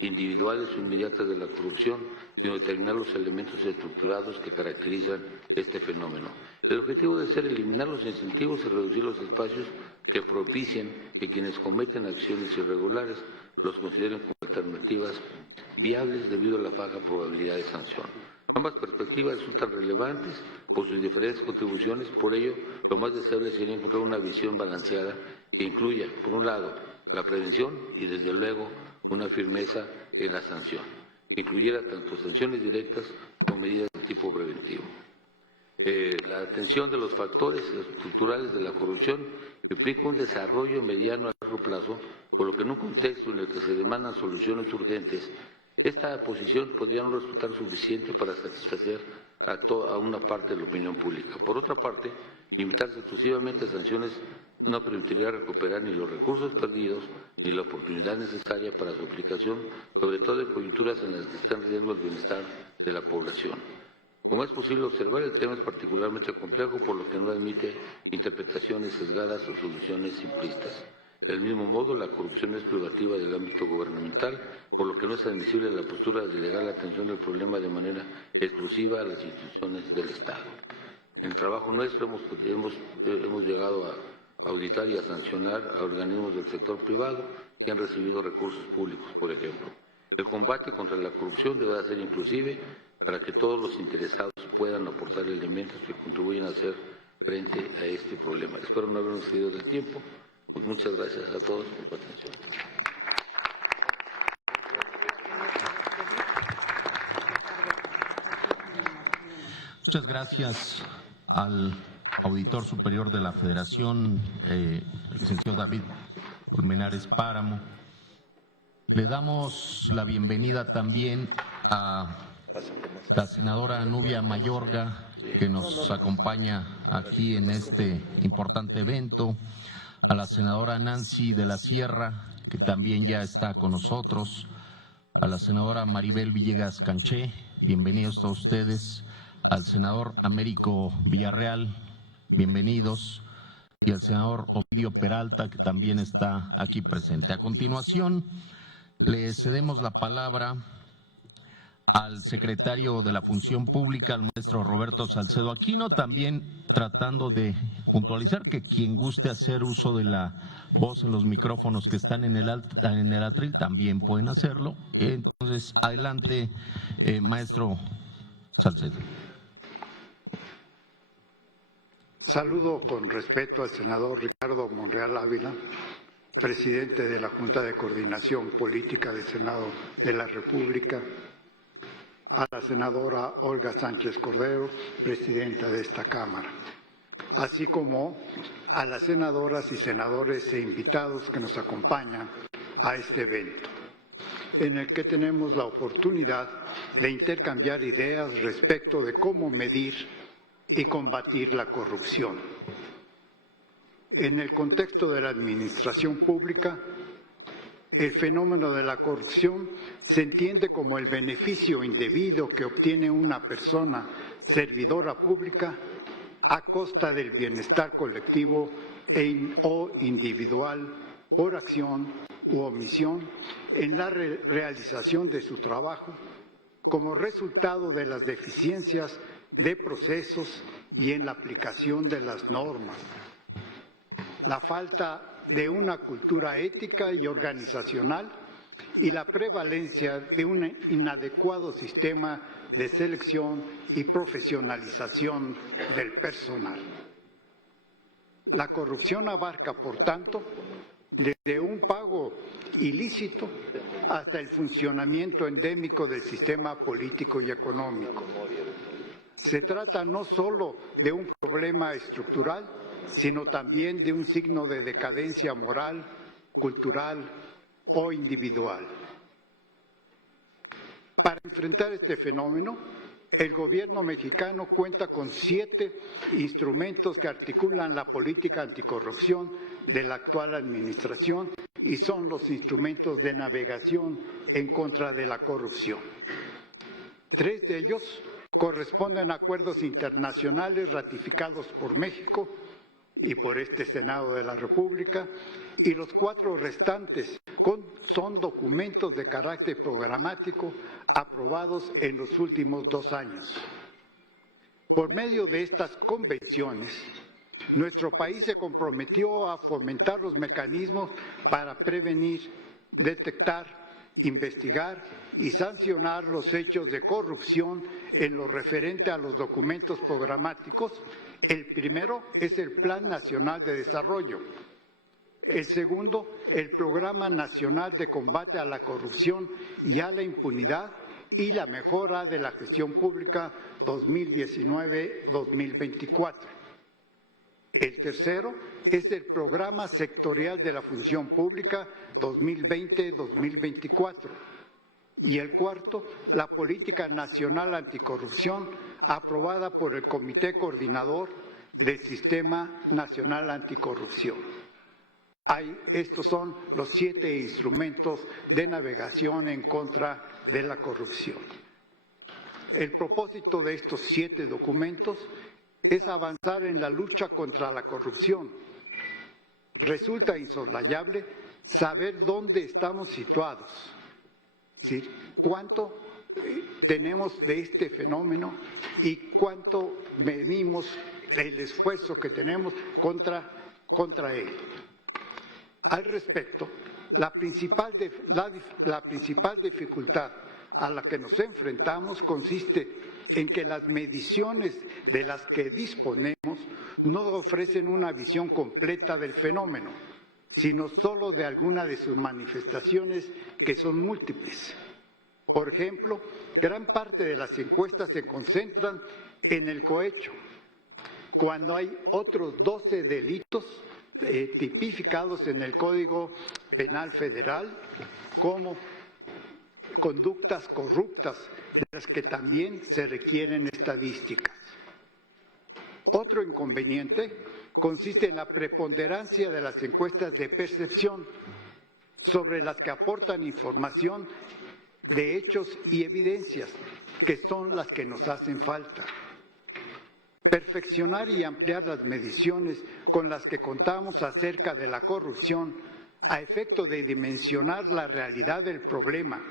individuales o inmediatas de la corrupción, sino determinar los elementos estructurados que caracterizan este fenómeno. El objetivo debe ser eliminar los incentivos y reducir los espacios que propicien que quienes cometen acciones irregulares los consideren como alternativas viables debido a la baja probabilidad de sanción. Ambas perspectivas resultan relevantes por sus diferentes contribuciones, por ello lo más deseable sería encontrar una visión balanceada que incluya, por un lado, la prevención y desde luego una firmeza en la sanción, que incluyera tanto sanciones directas como medidas de tipo preventivo. La atención de los factores estructurales de la corrupción implica un desarrollo mediano a largo plazo, por lo que en un contexto en el que se demandan soluciones urgentes, esta posición podría no resultar suficiente para satisfacer a una parte de la opinión pública. Por otra parte, limitarse exclusivamente a sanciones no permitiría recuperar ni los recursos perdidos ni la oportunidad necesaria para su aplicación, sobre todo en coyunturas en las que está en riesgo el bienestar de la población. Como es posible observar, el tema es particularmente complejo, por lo que no admite interpretaciones sesgadas o soluciones simplistas. Del mismo modo, la corrupción es privativa del ámbito gubernamental, por lo que no es admisible la postura de delegar la atención del problema de manera exclusiva a las instituciones del Estado. En el trabajo nuestro hemos llegado a auditar y a sancionar a organismos del sector privado que han recibido recursos públicos, por ejemplo. El combate contra la corrupción deberá ser inclusive para que todos los interesados puedan aportar elementos que contribuyan a hacer frente a este problema. Espero no habernos excedido del tiempo. Pues muchas gracias a todos por su atención. Muchas gracias al auditor superior de la Federación, el licenciado David Colmenares Páramo. Le damos la bienvenida también a la senadora Nubia Mayorga, que nos acompaña aquí en este importante evento, a la senadora Nancy de la Sierra, que también ya está con nosotros, a la senadora Maribel Villegas Canché, bienvenidos todos ustedes, al senador Américo Villarreal, bienvenidos, y al senador Ovidio Peralta, que también está aquí presente. A continuación, le cedemos la palabra al secretario de la Función Pública, al maestro Roberto Salcedo Aquino, también tratando de puntualizar que quien guste hacer uso de la voz en los micrófonos que están en el atril también pueden hacerlo. Entonces, adelante, maestro Salcedo. Saludo con respeto al senador Ricardo Monreal Ávila, presidente de la Junta de Coordinación Política del Senado de la República, a la senadora Olga Sánchez Cordero, presidenta de esta Cámara, así como a las senadoras y senadores e invitados que nos acompañan a este evento, en el que tenemos la oportunidad de intercambiar ideas respecto de cómo medir y combatir la corrupción. En el contexto de la administración pública, el fenómeno de la corrupción se entiende como el beneficio indebido que obtiene una persona servidora pública a costa del bienestar colectivo o individual por acción u omisión en la realización de su trabajo como resultado de las deficiencias de procesos y en la aplicación de las normas. La falta de una cultura ética y organizacional y la prevalencia de un inadecuado sistema de selección y profesionalización del personal. La corrupción abarca, por tanto, desde un pago ilícito hasta el funcionamiento endémico del sistema político y económico. Se trata no solo de un problema estructural, sino también de un signo de decadencia moral, cultural o individual. Para enfrentar este fenómeno, el gobierno mexicano cuenta con 7 instrumentos que articulan la política anticorrupción de la actual administración y son los instrumentos de navegación en contra de la corrupción. 3 de ellos corresponden a acuerdos internacionales ratificados por México y por este Senado de la República, y los 4 restantes son documentos de carácter programático aprobados en los últimos 2 años. Por medio de estas convenciones, nuestro país se comprometió a fomentar los mecanismos para prevenir, detectar, investigar y sancionar los hechos de corrupción en lo referente a los documentos programáticos. El primero es el Plan Nacional de Desarrollo. El segundo, el Programa Nacional de Combate a la Corrupción y a la Impunidad y la Mejora de la Gestión Pública 2019-2024. El tercero es el Programa Sectorial de la Función Pública 2020-2024. Y el cuarto, la Política Nacional Anticorrupción, aprobada por el Comité Coordinador del Sistema Nacional Anticorrupción. Estos son los 7 instrumentos de navegación en contra de la corrupción. El propósito de estos 7 documentos es avanzar en la lucha contra la corrupción. Resulta insoslayable saber dónde estamos situados, ¿sí? Cuánto tenemos de este fenómeno y cuánto medimos el esfuerzo que tenemos contra él. Al respecto, la principal dificultad a la que nos enfrentamos consiste en que las mediciones de las que disponemos no ofrecen una visión completa del fenómeno, sino solo de alguna de sus manifestaciones, que son múltiples. Por ejemplo, gran parte de las encuestas se concentran en el cohecho, cuando hay otros 12 delitos tipificados en el Código Penal Federal como conductas corruptas, de las que también se requieren estadísticas. Otro inconveniente consiste en la preponderancia de las encuestas de percepción, sobre las que aportan información de hechos y evidencias, que son las que nos hacen falta. Perfeccionar y ampliar las mediciones con las que contamos acerca de la corrupción a efecto de dimensionar la realidad del problema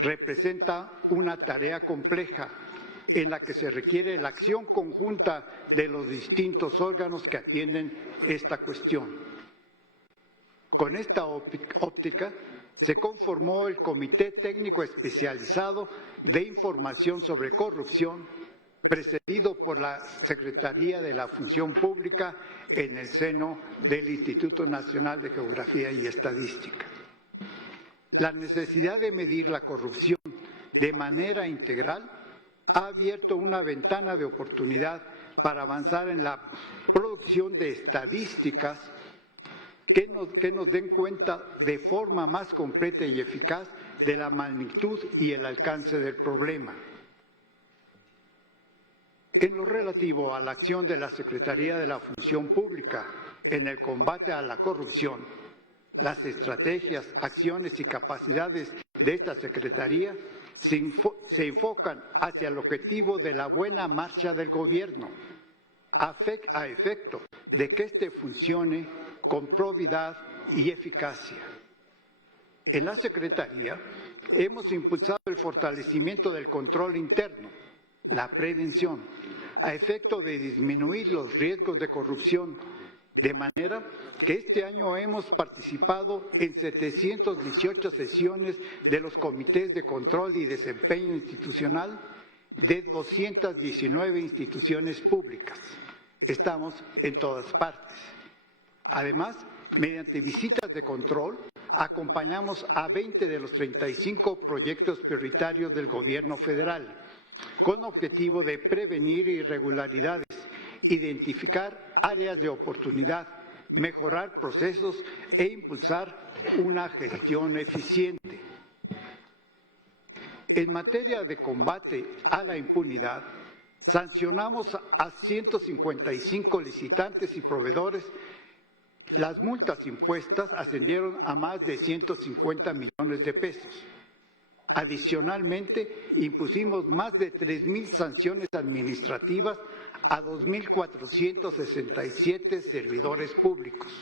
representa una tarea compleja en la que se requiere la acción conjunta de los distintos órganos que atienden esta cuestión. Con esta óptica se conformó el Comité Técnico Especializado de Información sobre Corrupción, precedido por la Secretaría de la Función Pública en el seno del Instituto Nacional de Geografía y Estadística. La necesidad de medir la corrupción de manera integral ha abierto una ventana de oportunidad para avanzar en la producción de estadísticas que nos den cuenta de forma más completa y eficaz de la magnitud y el alcance del problema. En lo relativo a la acción de la Secretaría de la Función Pública en el combate a la corrupción, las estrategias, acciones y capacidades de esta Secretaría se enfocan hacia el objetivo de la buena marcha del gobierno, a efecto de que éste funcione con probidad y eficacia. En la Secretaría hemos impulsado el fortalecimiento del control interno, la prevención, a efecto de disminuir los riesgos de corrupción, de manera que este año hemos participado en 718 sesiones de los comités de control y desempeño institucional de 219 instituciones públicas. Estamos en todas partes. Además, mediante visitas de control, acompañamos a 20 de los 35 proyectos prioritarios del Gobierno federal, con objetivo de prevenir irregularidades, identificar áreas de oportunidad, mejorar procesos e impulsar una gestión eficiente. En materia de combate a la impunidad, sancionamos a 155 licitantes y proveedores. Las multas impuestas ascendieron a más de 150 millones de pesos. Adicionalmente, impusimos más de 3,000 sanciones administrativas a 2,467 servidores públicos.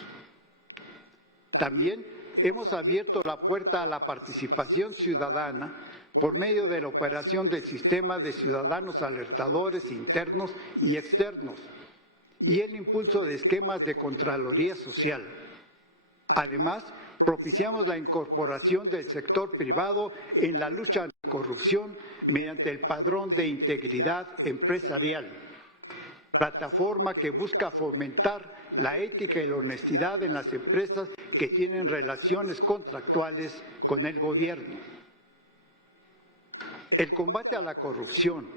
También hemos abierto la puerta a la participación ciudadana por medio de la operación del sistema de ciudadanos alertadores internos y externos y el impulso de esquemas de Contraloría Social. Además, propiciamos la incorporación del sector privado en la lucha anticorrupción mediante el Padrón de Integridad Empresarial, plataforma que busca fomentar la ética y la honestidad en las empresas que tienen relaciones contractuales con el gobierno. El combate a la corrupción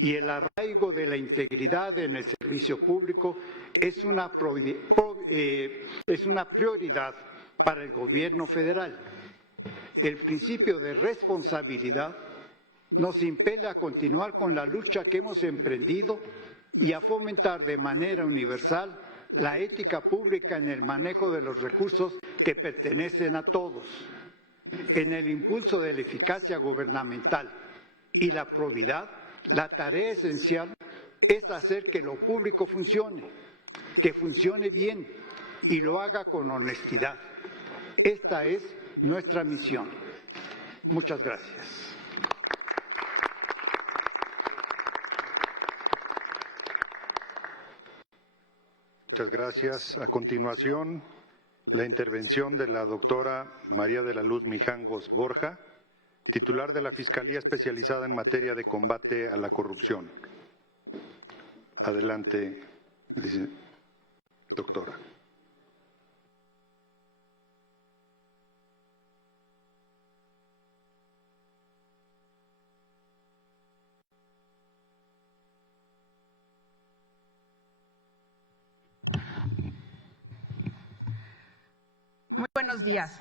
y el arraigo de la integridad en el servicio público es una prioridad para el Gobierno federal. El principio de responsabilidad nos impele a continuar con la lucha que hemos emprendido y a fomentar de manera universal la ética pública en el manejo de los recursos que pertenecen a todos, en el impulso de la eficacia gubernamental y la probidad. La tarea esencial es hacer que lo público funcione, que funcione bien y lo haga con honestidad. Esta es nuestra misión. Muchas gracias. Muchas gracias. A continuación, la intervención de la doctora María de la Luz Mijangos Borja, titular de la Fiscalía Especializada en Materia de Combate a la Corrupción. Adelante, doctora. Muy buenos días.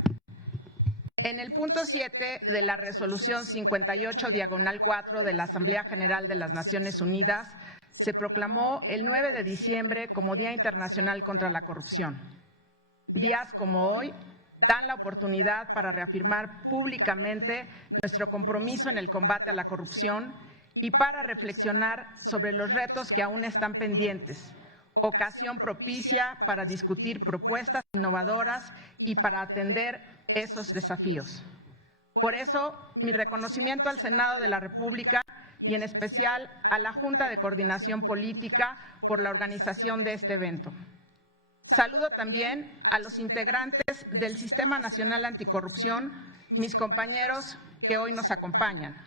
En el punto 7 de la resolución 58/4 de la Asamblea General de las Naciones Unidas se proclamó el 9 de diciembre como Día Internacional contra la Corrupción. Días como hoy dan la oportunidad para reafirmar públicamente nuestro compromiso en el combate a la corrupción y para reflexionar sobre los retos que aún están pendientes, ocasión propicia para discutir propuestas innovadoras y para atender esos desafíos. Por eso, mi reconocimiento al Senado de la República y en especial a la Junta de Coordinación Política por la organización de este evento. Saludo también a los integrantes del Sistema Nacional Anticorrupción, mis compañeros que hoy nos acompañan,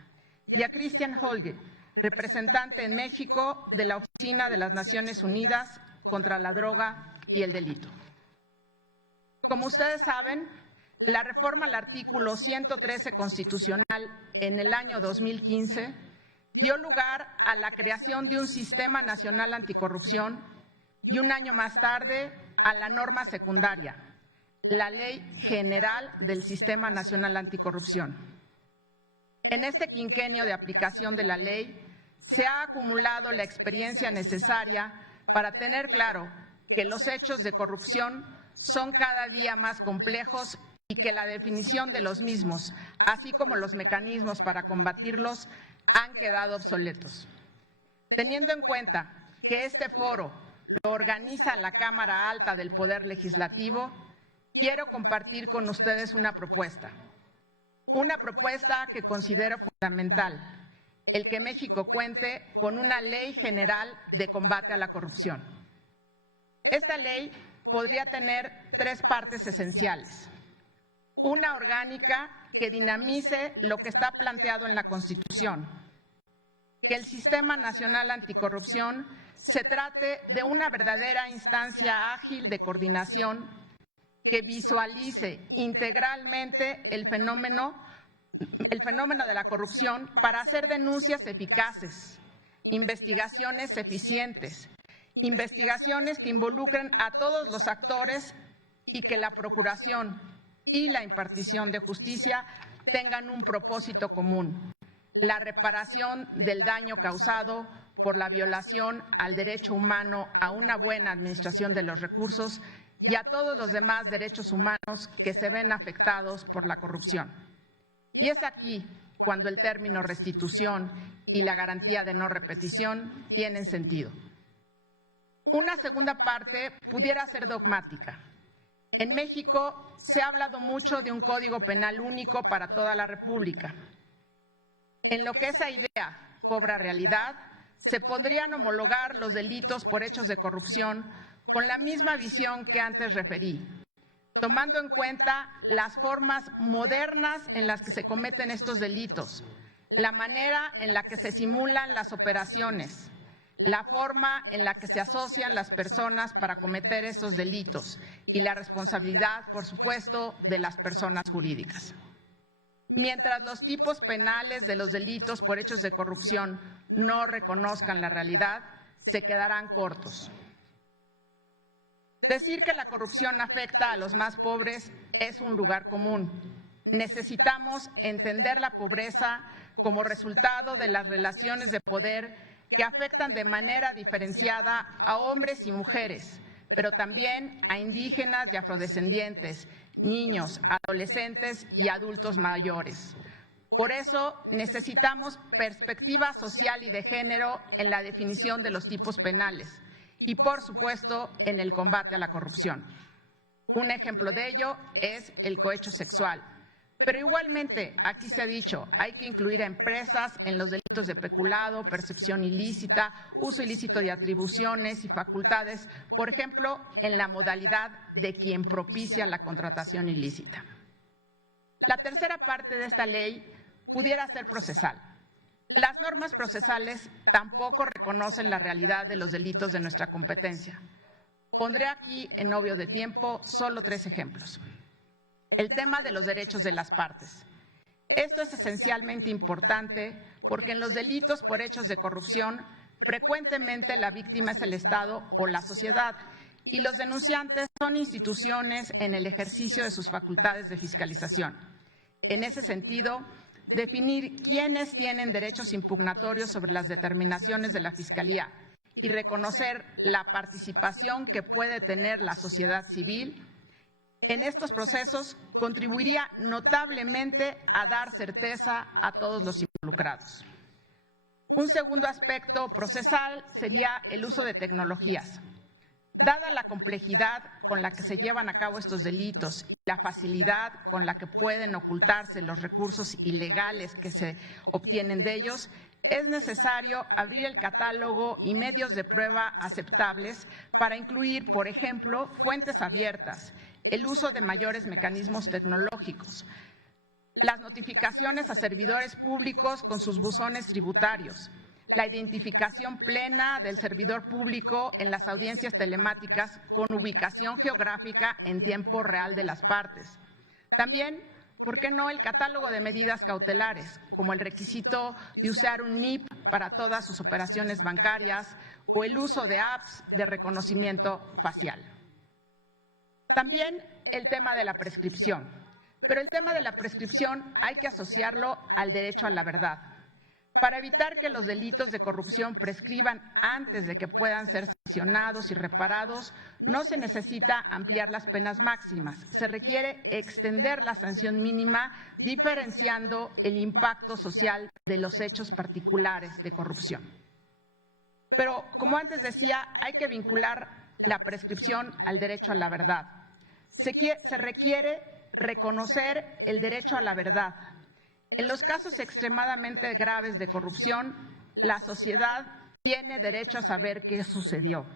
y a Christian Holge, representante en México de la Oficina de las Naciones Unidas contra la Droga y el Delito. Como ustedes saben, la reforma al artículo 113 constitucional en el año 2015 dio lugar a la creación de un Sistema Nacional Anticorrupción y un año más tarde a la norma secundaria, la Ley General del Sistema Nacional Anticorrupción. En este quinquenio de aplicación de la ley se ha acumulado la experiencia necesaria para tener claro que los hechos de corrupción son cada día más complejos y que la definición de los mismos, así como los mecanismos para combatirlos, han quedado obsoletos. Teniendo en cuenta que este foro lo organiza la Cámara Alta del Poder Legislativo, quiero compartir con ustedes una propuesta que considero fundamental, el que México cuente con una ley general de combate a la corrupción. Esta ley podría tener tres partes esenciales. Una orgánica que dinamice lo que está planteado en la Constitución, que el Sistema Nacional Anticorrupción se trate de una verdadera instancia ágil de coordinación que visualice integralmente el fenómeno de la corrupción para hacer denuncias eficaces, investigaciones eficientes, investigaciones que involucren a todos los actores y que la procuración y la impartición de justicia tengan un propósito común: la reparación del daño causado por la violación al derecho humano a una buena administración de los recursos y a todos los demás derechos humanos que se ven afectados por la corrupción. Y es aquí cuando el término restitución y la garantía de no repetición tienen sentido. Una segunda parte pudiera ser dogmática. En México se ha hablado mucho de un Código Penal único para toda la República. En lo que esa idea cobra realidad, se podrían homologar los delitos por hechos de corrupción con la misma visión que antes referí, tomando en cuenta las formas modernas en las que se cometen estos delitos, la manera en la que se simulan las operaciones, la forma en la que se asocian las personas para cometer esos delitos y la responsabilidad, por supuesto, de las personas jurídicas. Mientras los tipos penales de los delitos por hechos de corrupción no reconozcan la realidad, se quedarán cortos. Decir que la corrupción afecta a los más pobres es un lugar común. Necesitamos entender la pobreza como resultado de las relaciones de poder que afectan de manera diferenciada a hombres y mujeres, pero también a indígenas y afrodescendientes, niños, adolescentes y adultos mayores. Por eso necesitamos perspectiva social y de género en la definición de los tipos penales y, por supuesto, en el combate a la corrupción. Un ejemplo de ello es el cohecho sexual. Pero igualmente, aquí se ha dicho, hay que incluir a empresas en los delitos de peculado, percepción ilícita, uso ilícito de atribuciones y facultades, por ejemplo, en la modalidad de quien propicia la contratación ilícita. La tercera parte de esta ley pudiera ser procesal. Las normas procesales tampoco reconocen la realidad de los delitos de nuestra competencia. Pondré aquí, en obvio de tiempo, solo 3 ejemplos. El tema de los derechos de las partes. Esto es esencialmente importante porque en los delitos por hechos de corrupción frecuentemente la víctima es el Estado o la sociedad y los denunciantes son instituciones en el ejercicio de sus facultades de fiscalización. En ese sentido, definir quiénes tienen derechos impugnatorios sobre las determinaciones de la Fiscalía y reconocer la participación que puede tener la sociedad civil en estos procesos contribuiría notablemente a dar certeza a todos los involucrados. Un segundo aspecto procesal sería el uso de tecnologías. Dada la complejidad con la que se llevan a cabo estos delitos, la facilidad con la que pueden ocultarse los recursos ilegales que se obtienen de ellos, es necesario abrir el catálogo y medios de prueba aceptables para incluir, por ejemplo, fuentes abiertas, el uso de mayores mecanismos tecnológicos, las notificaciones a servidores públicos con sus buzones tributarios, la identificación plena del servidor público en las audiencias telemáticas con ubicación geográfica en tiempo real de las partes. También, ¿por qué no el catálogo de medidas cautelares, como el requisito de usar un NIP para todas sus operaciones bancarias o el uso de apps de reconocimiento facial? También el tema de la prescripción, pero el tema de la prescripción hay que asociarlo al derecho a la verdad. Para evitar que los delitos de corrupción prescriban antes de que puedan ser sancionados y reparados, no se necesita ampliar las penas máximas. Se requiere extender la sanción mínima, diferenciando el impacto social de los hechos particulares de corrupción. Pero, como antes decía, hay que vincular la prescripción al derecho a la verdad. Se requiere reconocer el derecho a la verdad. En los casos extremadamente graves de corrupción, la sociedad tiene derecho a saber qué sucedió.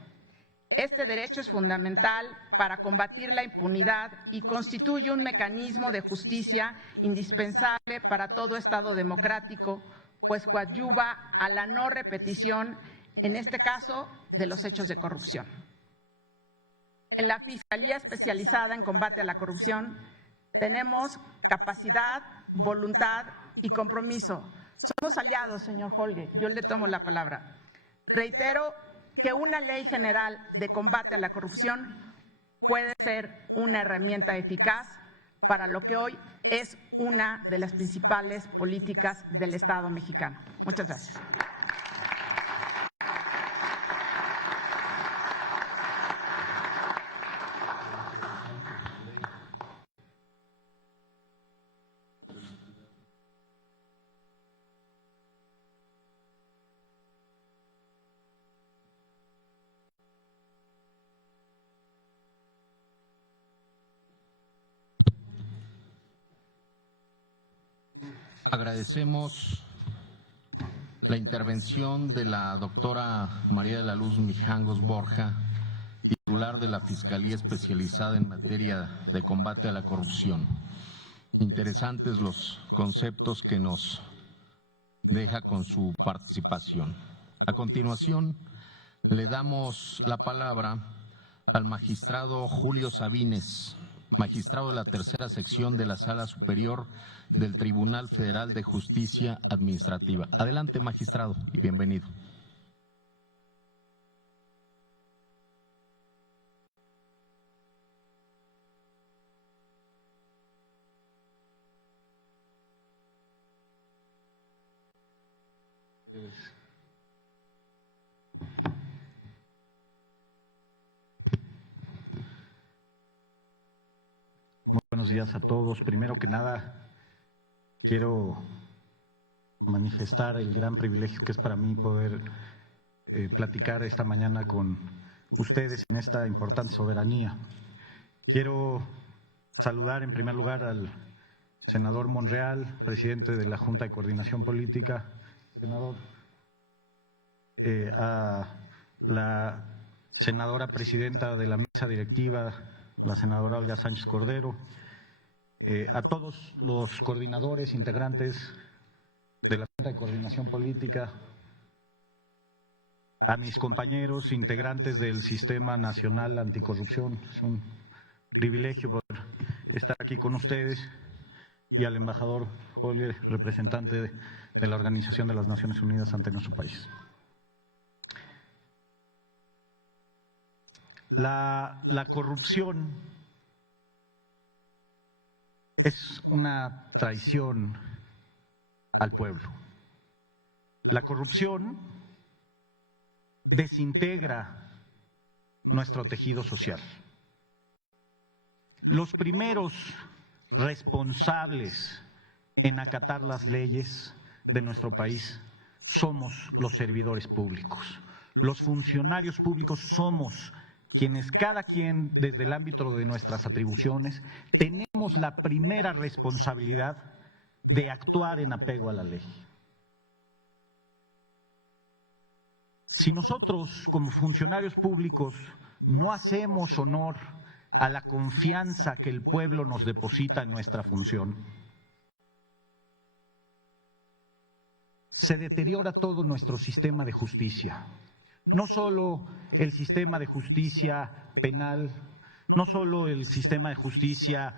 Este derecho es fundamental para combatir la impunidad y constituye un mecanismo de justicia indispensable para todo Estado democrático, pues coadyuva a la no repetición, en este caso, de los hechos de corrupción. En la Fiscalía Especializada en Combate a la Corrupción tenemos capacidad, voluntad y compromiso. Somos aliados, señor Holguín, yo le tomo la palabra. Reitero que una ley general de combate a la corrupción puede ser una herramienta eficaz para lo que hoy es una de las principales políticas del Estado mexicano. Muchas gracias. Agradecemos la intervención de la doctora María de la Luz Mijangos Borja, titular de la Fiscalía Especializada en Materia de Combate a la Corrupción. Interesantes los conceptos que nos deja con su participación. A continuación, le damos la palabra al magistrado Julio Sabines, magistrado de la tercera sección de la Sala Superior del Tribunal Federal de Justicia Administrativa. Adelante, magistrado, y bienvenido. Muy buenos días a todos. Primero que nada, quiero manifestar el gran privilegio que es para mí poder platicar esta mañana con ustedes en esta importante soberanía. Quiero saludar en primer lugar al senador Monreal, presidente de la Junta de Coordinación Política, senador, a la senadora presidenta de la mesa directiva, la senadora Olga Sánchez Cordero, a todos los coordinadores, integrantes de la Junta de Coordinación Política, a mis compañeros integrantes del Sistema Nacional Anticorrupción. Es un privilegio poder estar aquí con ustedes, y al embajador Holguín, representante de la Organización de las Naciones Unidas ante nuestro país. La corrupción es una traición al pueblo. La corrupción desintegra nuestro tejido social. Los primeros responsables en acatar las leyes de nuestro país somos los servidores públicos. Los funcionarios públicos somos quienes cada quien desde el ámbito de nuestras atribuciones tenemos la primera responsabilidad de actuar en apego a la ley. Si nosotros como funcionarios públicos no hacemos honor a la confianza que el pueblo nos deposita en nuestra función, se deteriora todo nuestro sistema de justicia. No solo el sistema de justicia penal, no solo el sistema de justicia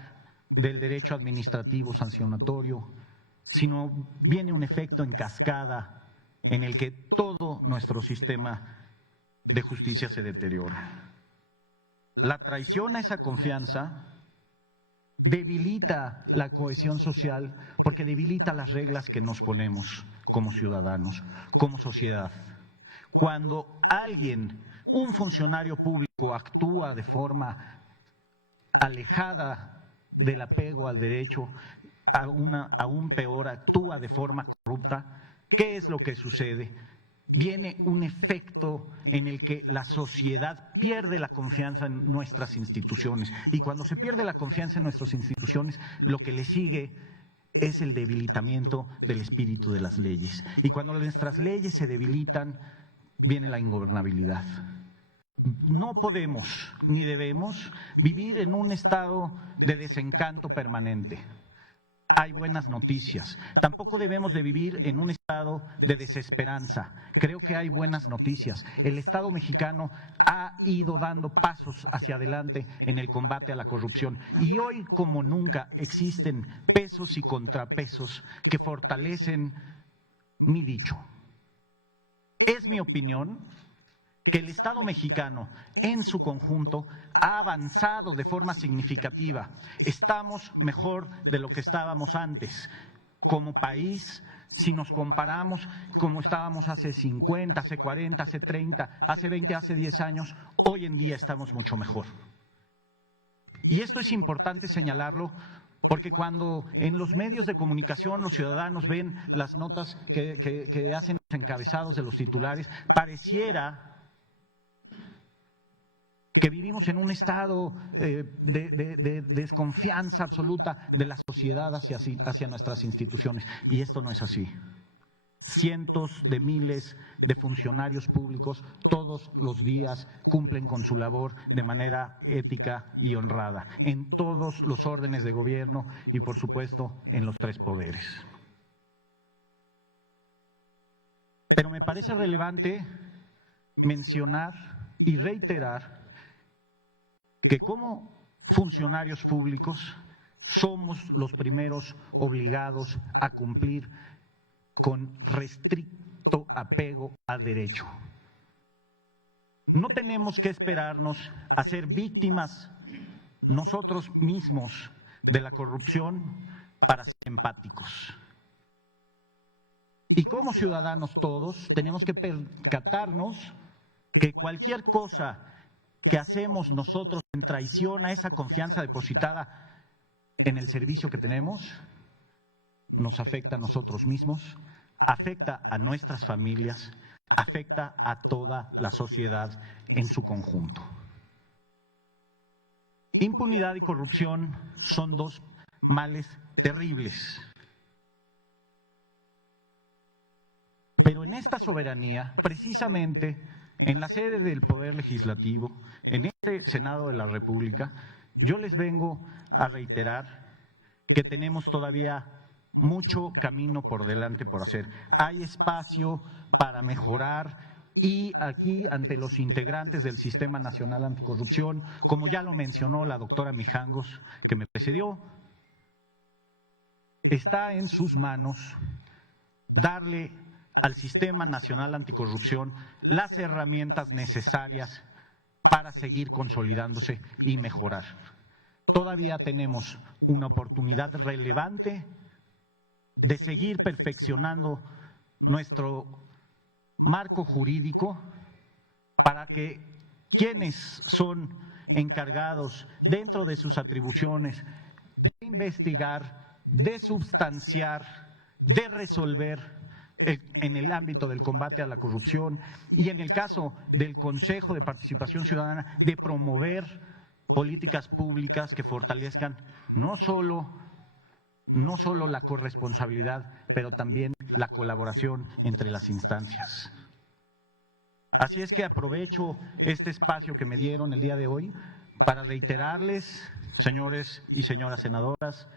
del derecho administrativo sancionatorio, sino viene un efecto en cascada en el que todo nuestro sistema de justicia se deteriora. La traición a esa confianza debilita la cohesión social porque debilita las reglas que nos ponemos como ciudadanos, como sociedad. Cuando alguien, un funcionario público, actúa de forma alejada del apego al derecho, aún peor, actúa de forma corrupta, ¿qué es lo que sucede? Viene un efecto en el que la sociedad pierde la confianza en nuestras instituciones. Y cuando se pierde la confianza en nuestras instituciones, lo que le sigue es el debilitamiento del espíritu de las leyes. Y cuando nuestras leyes se debilitan, viene la ingobernabilidad. No podemos ni debemos vivir en un estado de desencanto permanente. Hay buenas noticias. Tampoco debemos de vivir en un estado de desesperanza. Creo que hay buenas noticias. El Estado mexicano ha ido dando pasos hacia adelante en el combate a la corrupción. Y hoy, como nunca, existen pesos y contrapesos que fortalecen mi dicho. Es mi opinión que el Estado mexicano en su conjunto ha avanzado de forma significativa. Estamos mejor de lo que estábamos antes. Como país, si nos comparamos como estábamos hace 50, hace 40, hace 30, hace 20, hace 10 años, hoy en día estamos mucho mejor. Y esto es importante señalarlo porque cuando en los medios de comunicación los ciudadanos ven las notas que hacen los encabezados de los titulares, pareciera que vivimos en un estado de desconfianza absoluta de la sociedad hacia nuestras instituciones. Y esto no es así. Cientos de miles de funcionarios públicos todos los días cumplen con su labor de manera ética y honrada, en todos los órdenes de gobierno y, por supuesto, en los tres poderes. Pero me parece relevante mencionar y reiterar que como funcionarios públicos somos los primeros obligados a cumplir con restricto apego al derecho. No tenemos que esperarnos a ser víctimas nosotros mismos de la corrupción para ser empáticos. Y como ciudadanos todos tenemos que percatarnos que cualquier cosa que hacemos nosotros en traición a esa confianza depositada en el servicio que tenemos, nos afecta a nosotros mismos, afecta a nuestras familias, afecta a toda la sociedad en su conjunto. Impunidad y corrupción son dos males terribles. Pero en esta soberanía, precisamente en la sede del Poder Legislativo, en este Senado de la República, yo les vengo a reiterar que tenemos todavía mucho camino por delante por hacer. Hay espacio para mejorar y aquí ante los integrantes del Sistema Nacional Anticorrupción, como ya lo mencionó la doctora Mijangos, que me precedió, está en sus manos darle al Sistema Nacional Anticorrupción las herramientas necesarias para seguir consolidándose y mejorar. Todavía tenemos una oportunidad relevante de seguir perfeccionando nuestro marco jurídico para que quienes son encargados dentro de sus atribuciones de investigar, de substanciar, de resolver, en el ámbito del combate a la corrupción y en el caso del Consejo de Participación Ciudadana, de promover políticas públicas que fortalezcan no solo la corresponsabilidad, pero también la colaboración entre las instancias. Así es que aprovecho este espacio que me dieron el día de hoy para reiterarles, señores y señoras senadoras,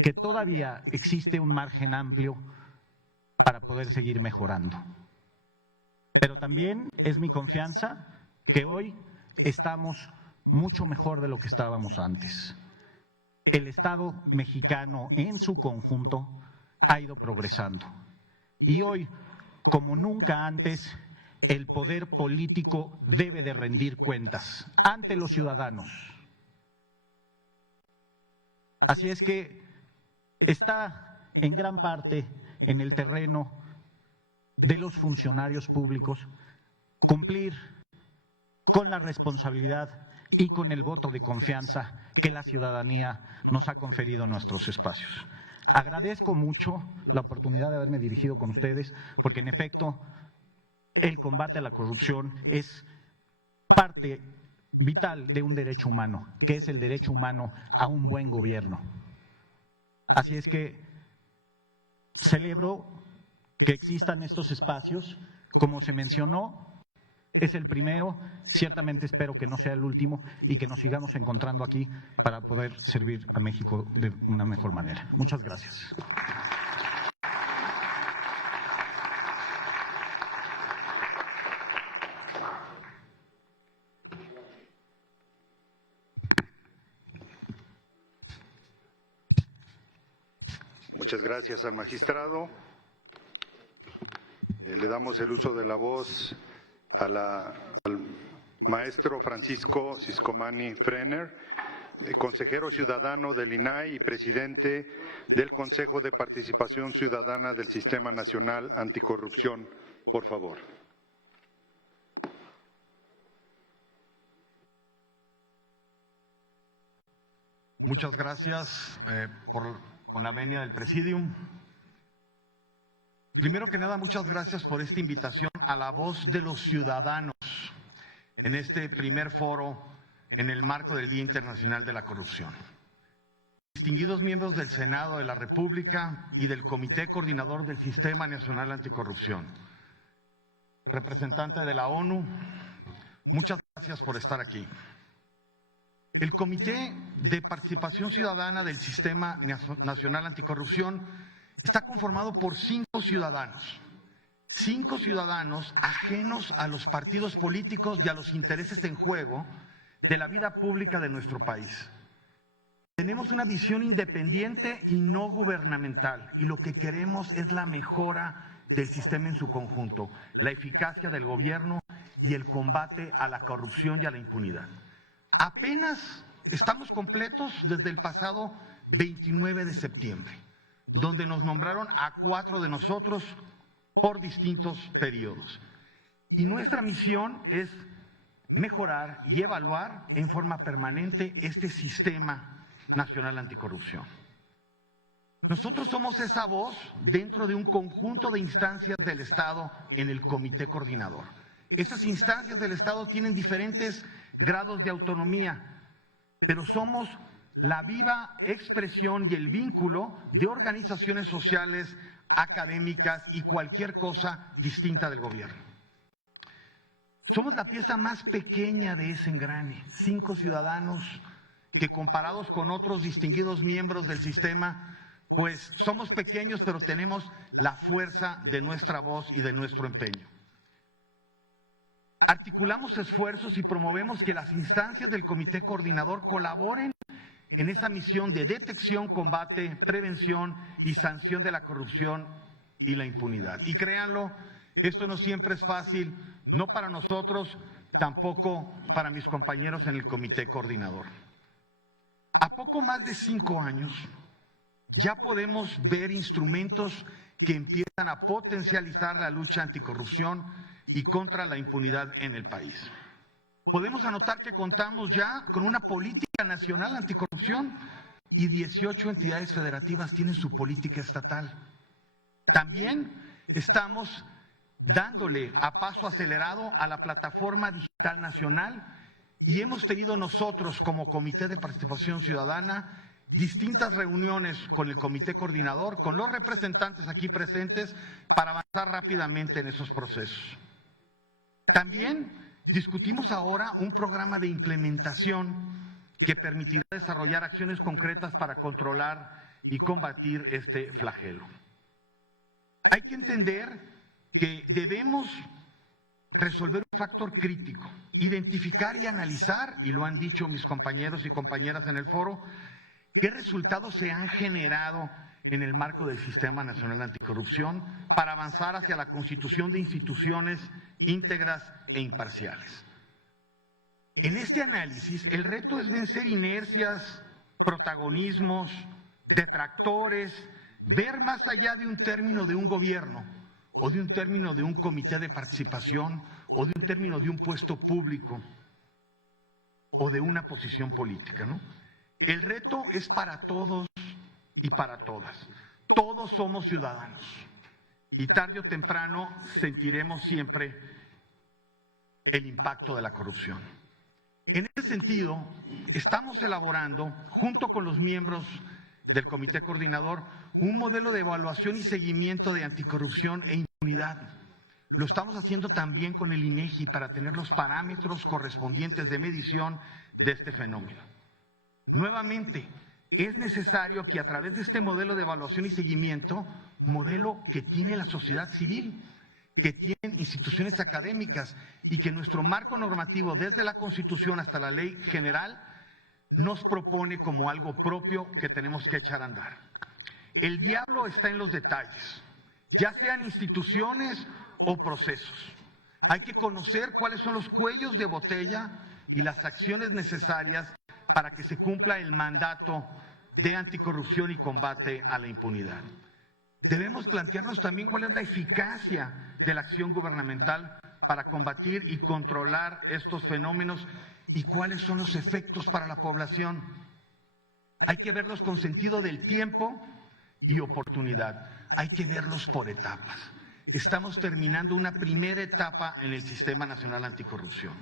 que todavía existe un margen amplio para poder seguir mejorando. Pero también es mi confianza que hoy estamos mucho mejor de lo que estábamos antes. El Estado mexicano en su conjunto ha ido progresando. Y hoy, como nunca antes, el poder político debe de rendir cuentas ante los ciudadanos. Así es que está en gran parte en el terreno de los funcionarios públicos cumplir con la responsabilidad y con el voto de confianza que la ciudadanía nos ha conferido en nuestros espacios. Agradezco mucho la oportunidad de haberme dirigido con ustedes, porque en efecto el combate a la corrupción es parte vital de un derecho humano, que es el derecho humano a un buen gobierno. Así es que celebro que existan estos espacios. Como se mencionó, es el primero, ciertamente espero que no sea el último y que nos sigamos encontrando aquí para poder servir a México de una mejor manera. Muchas gracias. Muchas gracias al magistrado. Le damos el uso de la voz al maestro Francisco Ciscomani Frener, consejero ciudadano del INAI y presidente del Consejo de Participación Ciudadana del Sistema Nacional Anticorrupción. Por favor. Muchas gracias con la venia del Presidium. Primero que nada, muchas gracias por esta invitación a la voz de los ciudadanos en este primer foro en el marco del Día Internacional de la Corrupción. Distinguidos miembros del Senado de la República y del Comité Coordinador del Sistema Nacional Anticorrupción, representante de la ONU, muchas gracias por estar aquí. El Comité de Participación Ciudadana del Sistema Nacional Anticorrupción está conformado por 5 ciudadanos ajenos a los partidos políticos y a los intereses en juego de la vida pública de nuestro país. Tenemos una visión independiente y no gubernamental, y lo que queremos es la mejora del sistema en su conjunto, la eficacia del gobierno y el combate a la corrupción y a la impunidad. Apenas estamos completos desde el pasado 29 de septiembre, donde nos nombraron a 4 de nosotros por distintos periodos. Y nuestra misión es mejorar y evaluar en forma permanente este sistema nacional anticorrupción. Nosotros somos esa voz dentro de un conjunto de instancias del Estado en el Comité Coordinador. Esas instancias del Estado tienen diferentes grados de autonomía, pero somos la viva expresión y el vínculo de organizaciones sociales, académicas y cualquier cosa distinta del gobierno. Somos la pieza más pequeña de ese engrane, 5 ciudadanos que, comparados con otros distinguidos miembros del sistema, pues somos pequeños, pero tenemos la fuerza de nuestra voz y de nuestro empeño. Articulamos esfuerzos y promovemos que las instancias del Comité Coordinador colaboren en esa misión de detección, combate, prevención y sanción de la corrupción y la impunidad. Y créanlo, esto no siempre es fácil, no para nosotros, tampoco para mis compañeros en el Comité Coordinador. A poco más de 5 años ya podemos ver instrumentos que empiezan a potencializar la lucha anticorrupción y contra la impunidad en el país. Podemos anotar que contamos ya con una política nacional anticorrupción y 18 entidades federativas tienen su política estatal. También estamos dándole a paso acelerado a la Plataforma Digital Nacional y hemos tenido nosotros como Comité de Participación Ciudadana distintas reuniones con el Comité Coordinador, con los representantes aquí presentes para avanzar rápidamente en esos procesos. También discutimos ahora un programa de implementación que permitirá desarrollar acciones concretas para controlar y combatir este flagelo. Hay que entender que debemos resolver un factor crítico, identificar y analizar, y lo han dicho mis compañeros y compañeras en el foro, qué resultados se han generado en el marco del Sistema Nacional Anticorrupción para avanzar hacia la constitución de instituciones íntegras e imparciales. En este análisis, el reto es vencer inercias, protagonismos, detractores, ver más allá de un término de un gobierno o de un término de un comité de participación o de un término de un puesto público o de una posición política, ¿no? El reto es para todos y para todas. Todos somos ciudadanos y tarde o temprano sentiremos siempre el impacto de la corrupción. En ese sentido, estamos elaborando, junto con los miembros del Comité Coordinador, un modelo de evaluación y seguimiento de anticorrupción e impunidad. Lo estamos haciendo también con el INEGI para tener los parámetros correspondientes de medición de este fenómeno. Nuevamente, es necesario que a través de este modelo de evaluación y seguimiento, modelo que tiene la sociedad civil, que tienen instituciones académicas y que nuestro marco normativo, desde la Constitución hasta la Ley General, nos propone como algo propio que tenemos que echar a andar. El diablo está en los detalles, ya sean instituciones o procesos. Hay que conocer cuáles son los cuellos de botella y las acciones necesarias para que se cumpla el mandato de anticorrupción y combate a la impunidad. Debemos plantearnos también cuál es la eficacia de la acción gubernamental para combatir y controlar estos fenómenos y cuáles son los efectos para la población. Hay que verlos con sentido del tiempo y oportunidad. Hay que verlos por etapas. Estamos terminando una primera etapa en el Sistema Nacional Anticorrupción.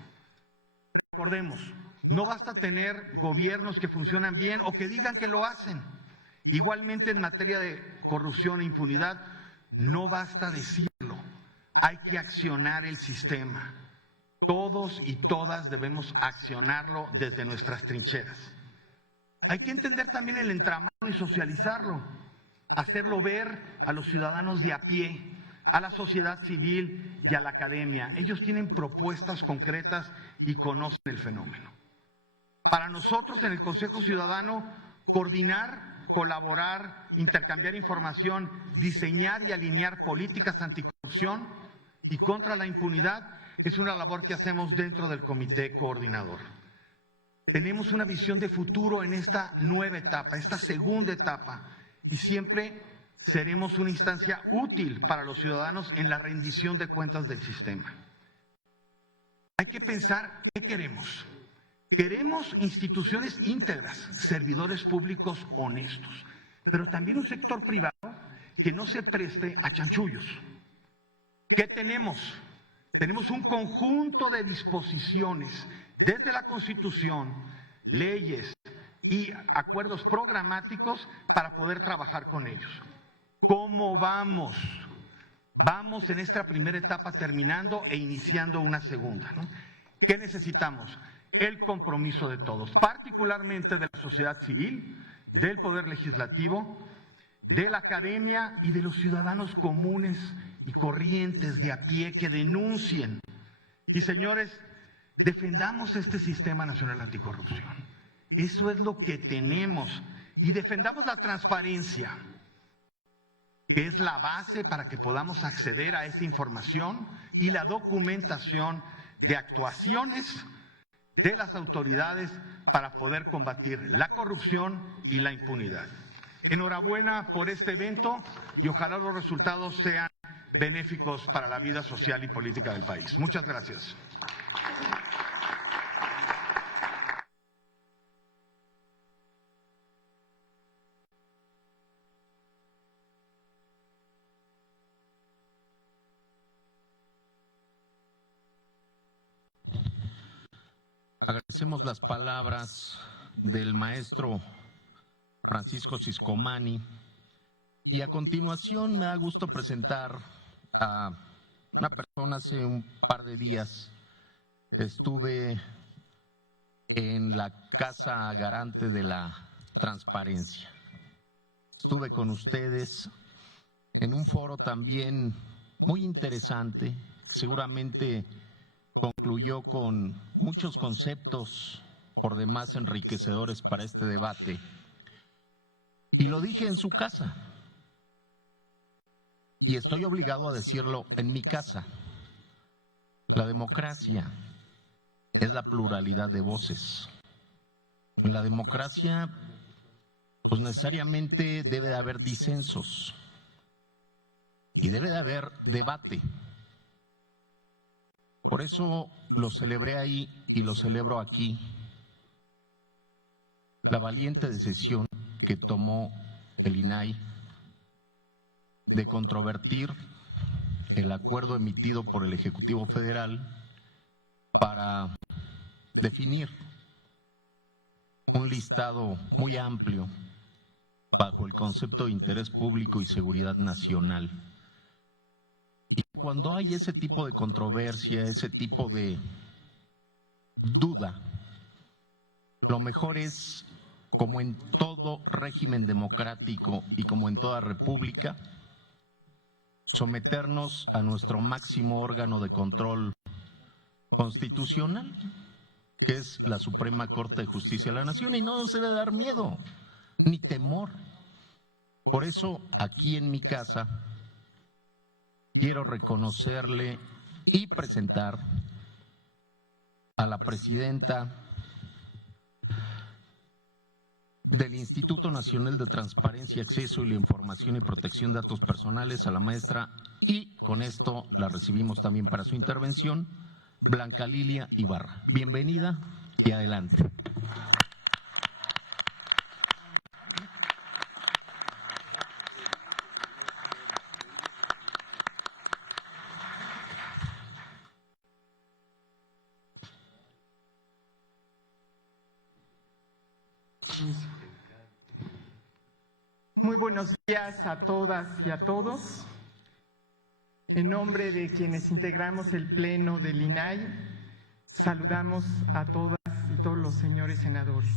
Recordemos, no basta tener gobiernos que funcionan bien o que digan que lo hacen. Igualmente en materia de corrupción e impunidad, no basta decirlo, hay que accionar el sistema. Todos y todas debemos accionarlo desde nuestras trincheras. Hay que entender también el entramado y socializarlo, hacerlo ver a los ciudadanos de a pie, a la sociedad civil y a la academia. Ellos tienen propuestas concretas y conocen el fenómeno. Para nosotros en el Consejo Ciudadano, coordinar, colaborar, intercambiar información, diseñar y alinear políticas anticorrupción y contra la impunidad es una labor que hacemos dentro del Comité Coordinador. Tenemos una visión de futuro en esta nueva etapa, esta segunda etapa, y siempre seremos una instancia útil para los ciudadanos en la rendición de cuentas del sistema. Hay que pensar qué queremos. Queremos instituciones íntegras, servidores públicos honestos, pero también un sector privado que no se preste a chanchullos. ¿Qué tenemos? Tenemos un conjunto de disposiciones desde la Constitución, leyes y acuerdos programáticos para poder trabajar con ellos. ¿Cómo vamos? Vamos en esta primera etapa terminando e iniciando una segunda, ¿no? ¿Qué necesitamos? El compromiso de todos, particularmente de la sociedad civil, del Poder Legislativo, de la academia y de los ciudadanos comunes y corrientes de a pie que denuncien. Y señores, defendamos este Sistema Nacional Anticorrupción. Eso es lo que tenemos. Y defendamos la transparencia, que es la base para que podamos acceder a esta información y la documentación de actuaciones de las autoridades para poder combatir la corrupción y la impunidad. Enhorabuena por este evento y ojalá los resultados sean benéficos para la vida social y política del país. Muchas gracias. Agradecemos las palabras del maestro Francisco Ciscomani y a continuación me da gusto presentar a una persona. Hace un par de días estuve en la Casa Garante de la Transparencia. Estuve con ustedes en un foro también muy interesante, seguramente concluyó con muchos conceptos por demás enriquecedores para este debate. Y lo dije en su casa. Y estoy obligado a decirlo en mi casa. La democracia es la pluralidad de voces. En la democracia, pues necesariamente debe de haber disensos. Y debe de haber debate. Por eso lo celebré ahí y lo celebro aquí. La valiente decisión que tomó el INAI de controvertir el acuerdo emitido por el Ejecutivo Federal para definir un listado muy amplio bajo el concepto de interés público y seguridad nacional. Y cuando hay ese tipo de controversia, ese tipo de duda, lo mejor es, como en todo régimen democrático y como en toda república, someternos a nuestro máximo órgano de control constitucional, que es la Suprema Corte de Justicia de la Nación, y no nos debe dar miedo ni temor. Por eso, aquí en mi casa, quiero reconocerle y presentar a la presidenta del Instituto Nacional de Transparencia, Acceso y la Información y Protección de Datos Personales, a la maestra, y con esto la recibimos también para su intervención, Blanca Lilia Ibarra. Bienvenida y adelante. Muy buenos días a todas y a todos. En nombre de quienes integramos el Pleno del INAI, saludamos a todas y todos los señores senadores.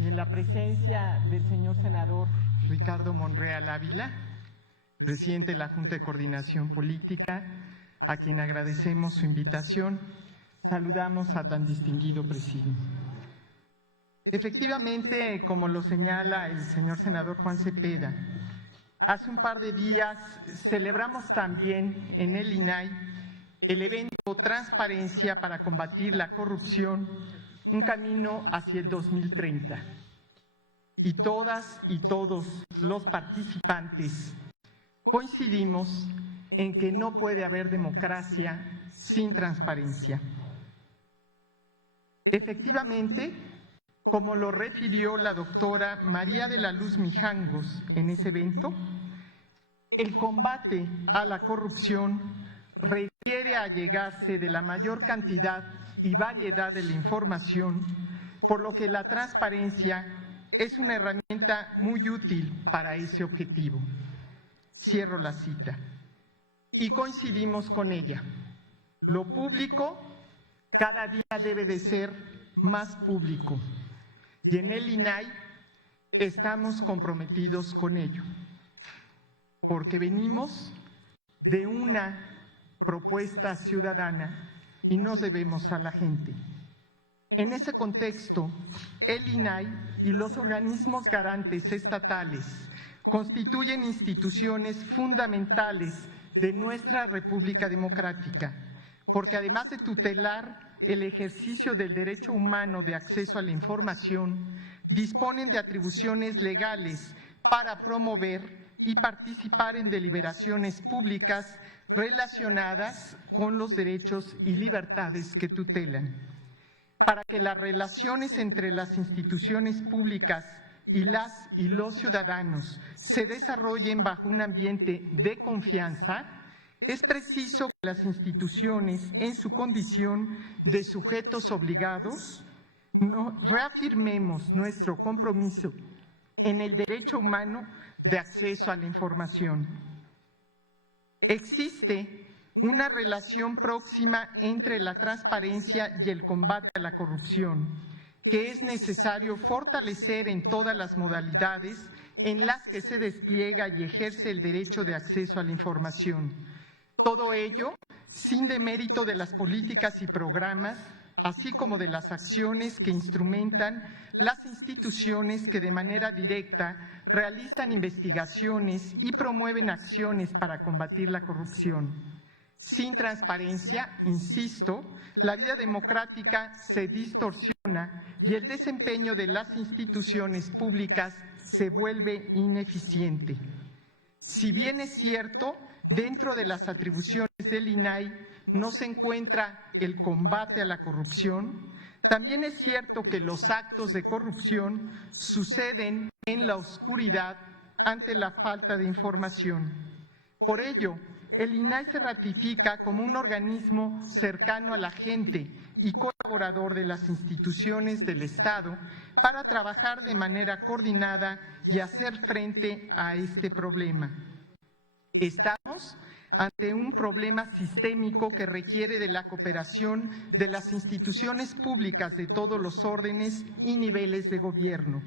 Y en la presencia del señor senador Ricardo Monreal Ávila, presidente de la Junta de Coordinación Política, a quien agradecemos su invitación, saludamos a tan distinguido presidio. Efectivamente, como lo señala el señor senador Juan Cepeda, hace un par de días celebramos también en el INAI el evento Transparencia para combatir la corrupción, un camino hacia el 2030. Y todas y todos los participantes coincidimos en que no puede haber democracia sin transparencia. Efectivamente, como lo refirió la doctora María de la Luz Mijangos en ese evento, el combate a la corrupción requiere allegarse de la mayor cantidad y variedad de la información, por lo que la transparencia es una herramienta muy útil para ese objetivo. Cierro la cita. Y coincidimos con ella. Lo público cada día debe de ser más público. Y en el INAI estamos comprometidos con ello, porque venimos de una propuesta ciudadana y nos debemos a la gente. En ese contexto, el INAI y los organismos garantes estatales constituyen instituciones fundamentales de nuestra República Democrática, porque además de tutelar el ejercicio del derecho humano de acceso a la información, disponen de atribuciones legales para promover y participar en deliberaciones públicas relacionadas con los derechos y libertades que tutelan. Para que las relaciones entre las instituciones públicas y las y los ciudadanos se desarrollen bajo un ambiente de confianza, es preciso que las instituciones, en su condición de sujetos obligados, reafirmemos nuestro compromiso en el derecho humano de acceso a la información. Existe una relación próxima entre la transparencia y el combate a la corrupción, que es necesario fortalecer en todas las modalidades en las que se despliega y ejerce el derecho de acceso a la información. Todo ello sin demérito de las políticas y programas, así como de las acciones que instrumentan las instituciones que de manera directa realizan investigaciones y promueven acciones para combatir la corrupción. Sin transparencia, insisto, la vida democrática se distorsiona y el desempeño de las instituciones públicas se vuelve ineficiente. Si bien es cierto, dentro de las atribuciones del INAI no se encuentra el combate a la corrupción, también es cierto que los actos de corrupción suceden en la oscuridad ante la falta de información. Por ello, el INAI se ratifica como un organismo cercano a la gente y colaborador de las instituciones del Estado para trabajar de manera coordinada y hacer frente a este problema. Estamos ante un problema sistémico que requiere de la cooperación de las instituciones públicas de todos los órdenes y niveles de gobierno,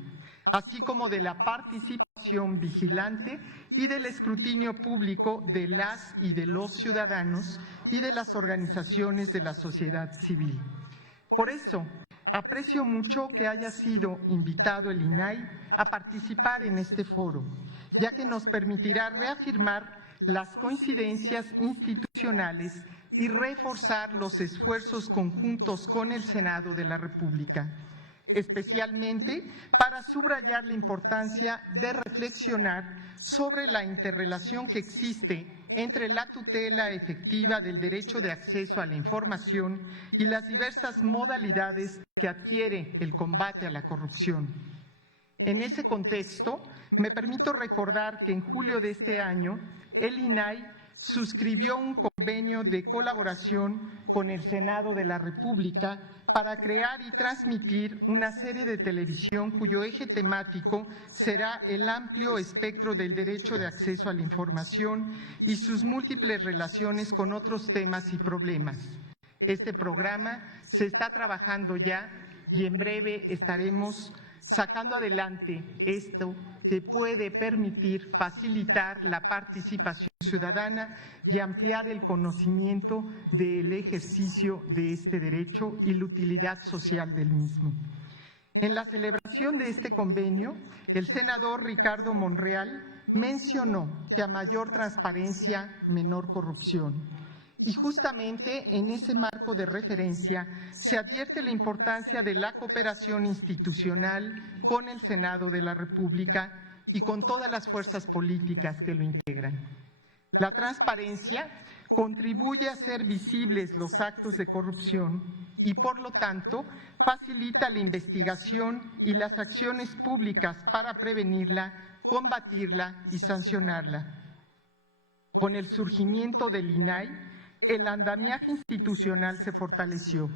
así como de la participación vigilante y del escrutinio público de las y de los ciudadanos y de las organizaciones de la sociedad civil. Por eso, aprecio mucho que haya sido invitado el INAI a participar en este foro, ya que nos permitirá reafirmar las coincidencias institucionales y reforzar los esfuerzos conjuntos con el Senado de la República, especialmente para subrayar la importancia de reflexionar sobre la interrelación que existe entre la tutela efectiva del derecho de acceso a la información y las diversas modalidades que adquiere el combate a la corrupción. En ese contexto, me permito recordar que en julio de este año, el INAI suscribió un convenio de colaboración con el Senado de la República para crear y transmitir una serie de televisión cuyo eje temático será el amplio espectro del derecho de acceso a la información y sus múltiples relaciones con otros temas y problemas. Este programa se está trabajando ya y en breve estaremos sacando adelante esto que puede permitir facilitar la participación ciudadana y ampliar el conocimiento del ejercicio de este derecho y la utilidad social del mismo. En la celebración de este convenio, el senador Ricardo Monreal mencionó que a mayor transparencia, menor corrupción. Y justamente en ese marco de referencia se advierte la importancia de la cooperación institucional con el Senado de la República y con todas las fuerzas políticas que lo integran. La transparencia contribuye a hacer visibles los actos de corrupción y, por lo tanto, facilita la investigación y las acciones públicas para prevenirla, combatirla y sancionarla. Con el surgimiento del INAI, el andamiaje institucional se fortaleció.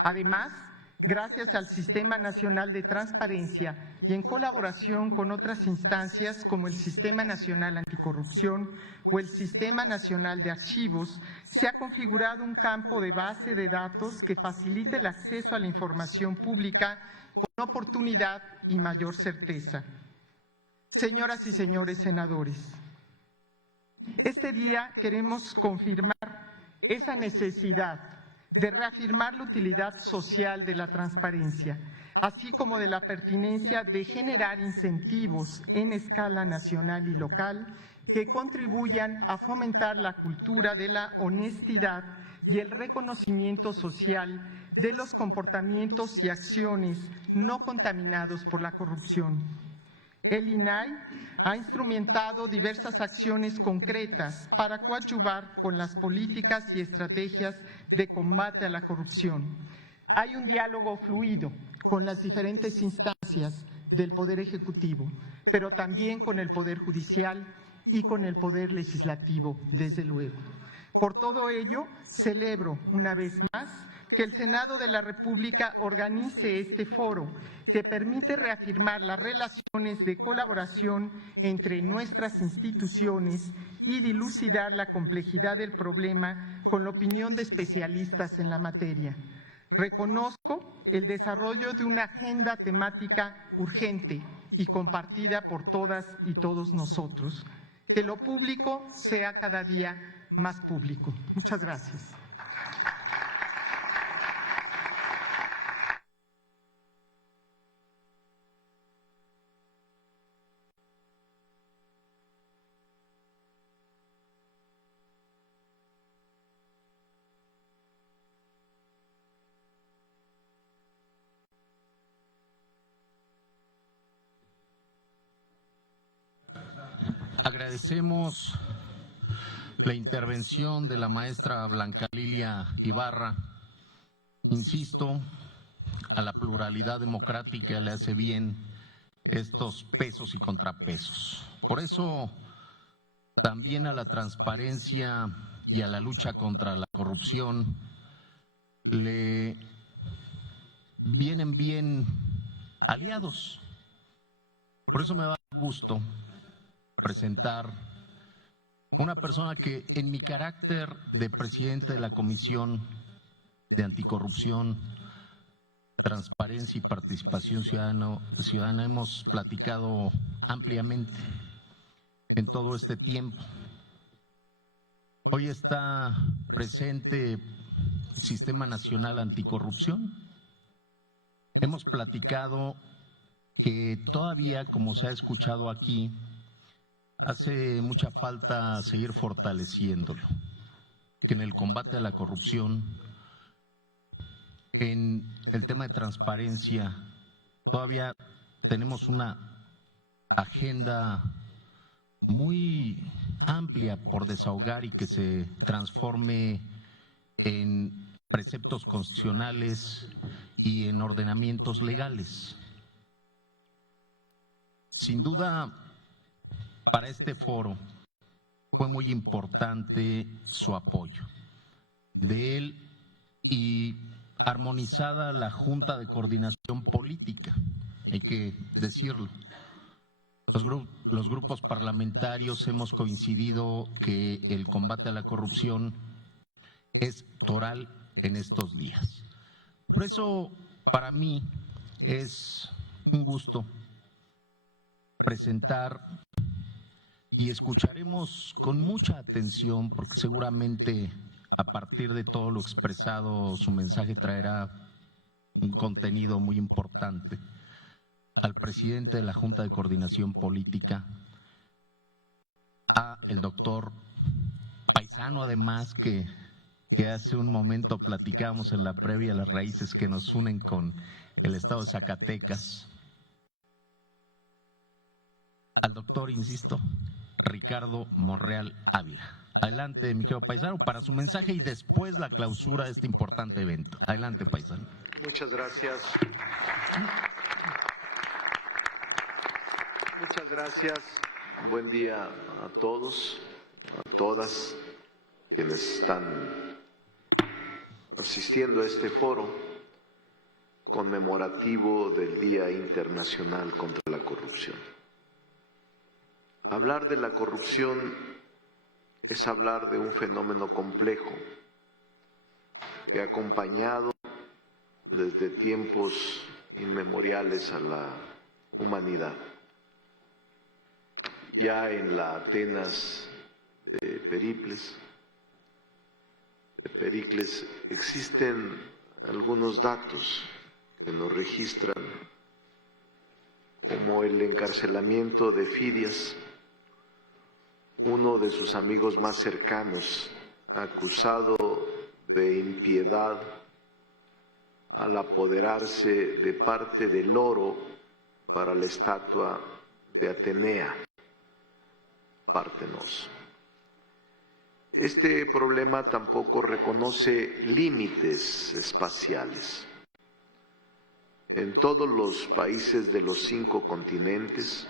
Además, gracias al Sistema Nacional de Transparencia y en colaboración con otras instancias como el Sistema Nacional Anticorrupción o el Sistema Nacional de Archivos, se ha configurado un campo de base de datos que facilita el acceso a la información pública con oportunidad y mayor certeza. Señoras y señores senadores, este día queremos confirmar esa necesidad de reafirmar la utilidad social de la transparencia, así como de la pertinencia de generar incentivos en escala nacional y local que contribuyan a fomentar la cultura de la honestidad y el reconocimiento social de los comportamientos y acciones no contaminados por la corrupción. El INAI ha instrumentado diversas acciones concretas para coadyuvar con las políticas y estrategias de combate a la corrupción. Hay un diálogo fluido con las diferentes instancias del Poder Ejecutivo, pero también con el Poder Judicial y con el Poder Legislativo, desde luego. Por todo ello, celebro una vez más que el Senado de la República organice este foro que permite reafirmar las relaciones de colaboración entre nuestras instituciones y dilucidar la complejidad del problema con la opinión de especialistas en la materia. Reconozco el desarrollo de una agenda temática urgente y compartida por todas y todos nosotros. Que lo público sea cada día más público. Muchas gracias. Agradecemos la intervención de la maestra Blanca Lilia Ibarra. Insisto, a la pluralidad democrática le hace bien estos pesos y contrapesos. Por eso, también a la transparencia y a la lucha contra la corrupción le vienen bien aliados. Por eso me da gusto presentar una persona que, en mi carácter de presidente de la Comisión de Anticorrupción, Transparencia y Participación Ciudadana hemos platicado ampliamente en todo este tiempo. Hoy está presente el Sistema Nacional Anticorrupción. Hemos platicado que todavía, como se ha escuchado aquí, hace mucha falta seguir fortaleciéndolo, que en el combate a la corrupción, en el tema de transparencia, todavía tenemos una agenda muy amplia por desahogar y que se transforme en preceptos constitucionales y en ordenamientos legales. Sin duda, para este foro fue muy importante su apoyo de él y armonizada la Junta de Coordinación Política, hay que decirlo. Los grupos parlamentarios hemos coincidido que el combate a la corrupción es toral en estos días. Por eso, para mí es un gusto presentar, y escucharemos con mucha atención, porque seguramente a partir de todo lo expresado su mensaje traerá un contenido muy importante, al presidente de la Junta de Coordinación Política, a el doctor paisano, además, que hace un momento platicamos en la previa las raíces que nos unen con el estado de Zacatecas, al doctor, insisto, Ricardo Monreal Ávila. Adelante, mi querido paisano, para su mensaje y después la clausura de este importante evento. Adelante, paisano. Muchas gracias. Muchas gracias. Buen día a todos, a todas quienes están asistiendo a este foro conmemorativo del Día Internacional contra la Corrupción. Hablar de la corrupción es hablar de un fenómeno complejo que ha acompañado desde tiempos inmemoriales a la humanidad. Ya en la Atenas de Pericles existen algunos datos que nos registran, como el encarcelamiento de Fidias, uno de sus amigos más cercanos, acusado de impiedad al apoderarse de parte del oro para la estatua de Atenea, Partenos. Este problema tampoco reconoce límites espaciales. En todos los países de los 5 continentes,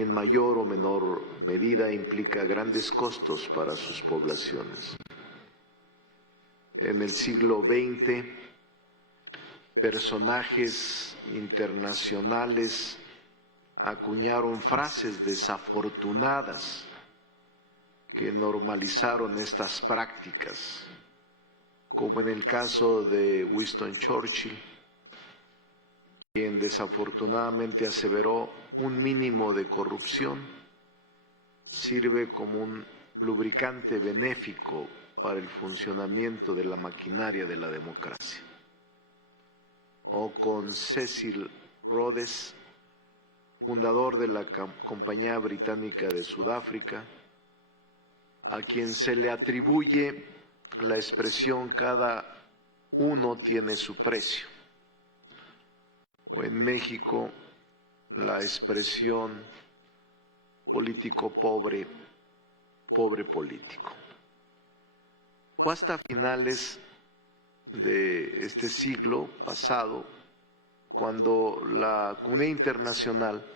en mayor o menor medida implica grandes costos para sus poblaciones. En el siglo XX, personajes internacionales acuñaron frases desafortunadas que normalizaron estas prácticas, como en el caso de Winston Churchill, quien desafortunadamente aseveró: un mínimo de corrupción sirve como un lubricante benéfico para el funcionamiento de la maquinaria de la democracia. O con Cecil Rhodes, fundador de la Compañía Británica de Sudáfrica, a quien se le atribuye la expresión "cada uno tiene su precio". O en México, la expresión "político pobre, pobre político". Fue hasta finales de este siglo pasado cuando la comunidad internacional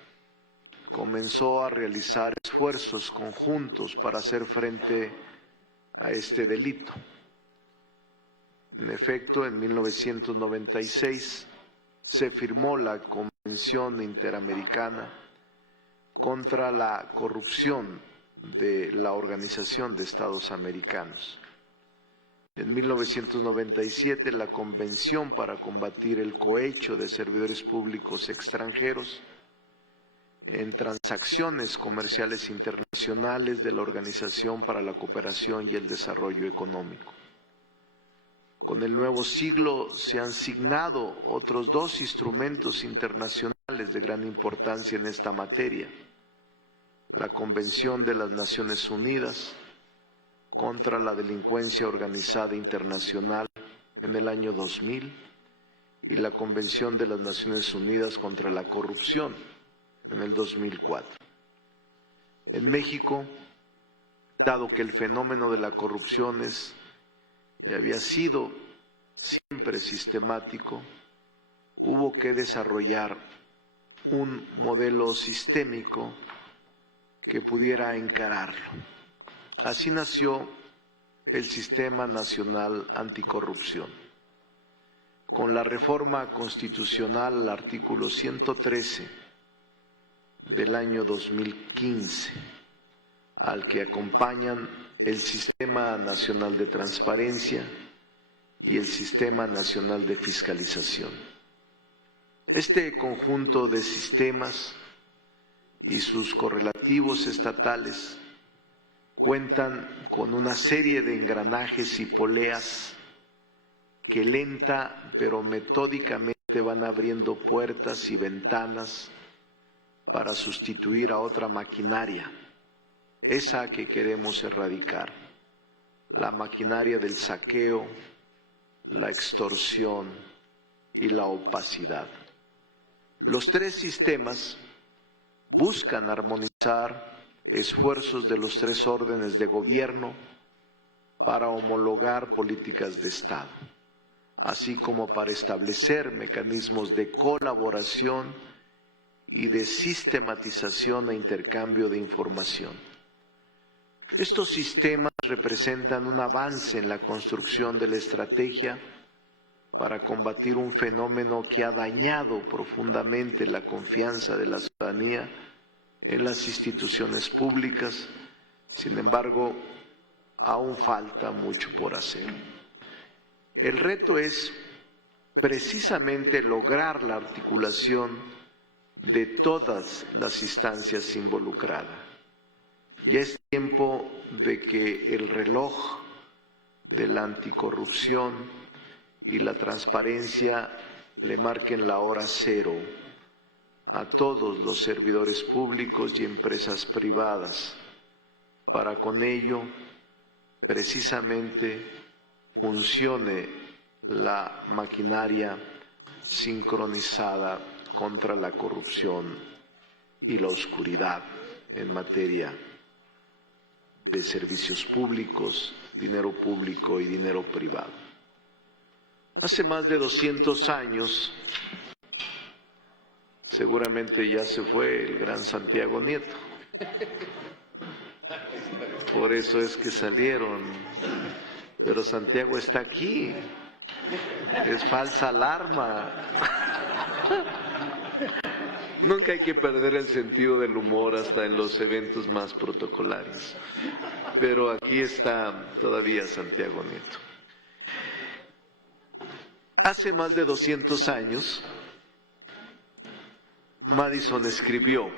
comenzó a realizar esfuerzos conjuntos para hacer frente a este delito. En efecto, en 1996 se firmó la Convención Interamericana contra la Corrupción de la Organización de Estados Americanos. En 1997, la Convención para combatir el cohecho de servidores públicos extranjeros en transacciones comerciales internacionales de la Organización para la Cooperación y el Desarrollo Económico. Con el nuevo siglo se han signado otros dos instrumentos internacionales de gran importancia en esta materia: la Convención de las Naciones Unidas contra la Delincuencia Organizada Internacional en el año 2000 y la Convención de las Naciones Unidas contra la Corrupción en el 2004. En México, dado que el fenómeno de la corrupción y había sido siempre sistemático, hubo que desarrollar un modelo sistémico que pudiera encararlo. Así nació el Sistema Nacional Anticorrupción. Con la reforma constitucional al artículo 113 del año 2015, al que acompañan el Sistema Nacional de Transparencia y el Sistema Nacional de Fiscalización. Este conjunto de sistemas y sus correlativos estatales cuentan con una serie de engranajes y poleas que lenta pero metódicamente van abriendo puertas y ventanas para sustituir a otra maquinaria, esa que queremos erradicar: la maquinaria del saqueo, la extorsión y la opacidad. Los tres sistemas buscan armonizar esfuerzos de los tres órdenes de gobierno para homologar políticas de Estado, así como para establecer mecanismos de colaboración y de sistematización e intercambio de información. Estos sistemas representan un avance en la construcción de la estrategia para combatir un fenómeno que ha dañado profundamente la confianza de la ciudadanía en las instituciones públicas. Sin embargo, aún falta mucho por hacer. El reto es precisamente lograr la articulación de todas las instancias involucradas. Ya es tiempo de que el reloj de la anticorrupción y la transparencia le marquen la hora cero a todos los servidores públicos y empresas privadas, para con ello precisamente funcione la maquinaria sincronizada contra la corrupción y la oscuridad en materia de servicios públicos, dinero público y dinero privado. Hace más de 200 años Seguramente ya se fue el gran Santiago Nieto. Por eso es que salieron. Pero Santiago está aquí. Es falsa alarma. Nunca hay que perder el sentido del humor hasta en los eventos más protocolarios. Pero aquí está todavía Santiago Nieto. Hace más de 200 años, Madison escribió: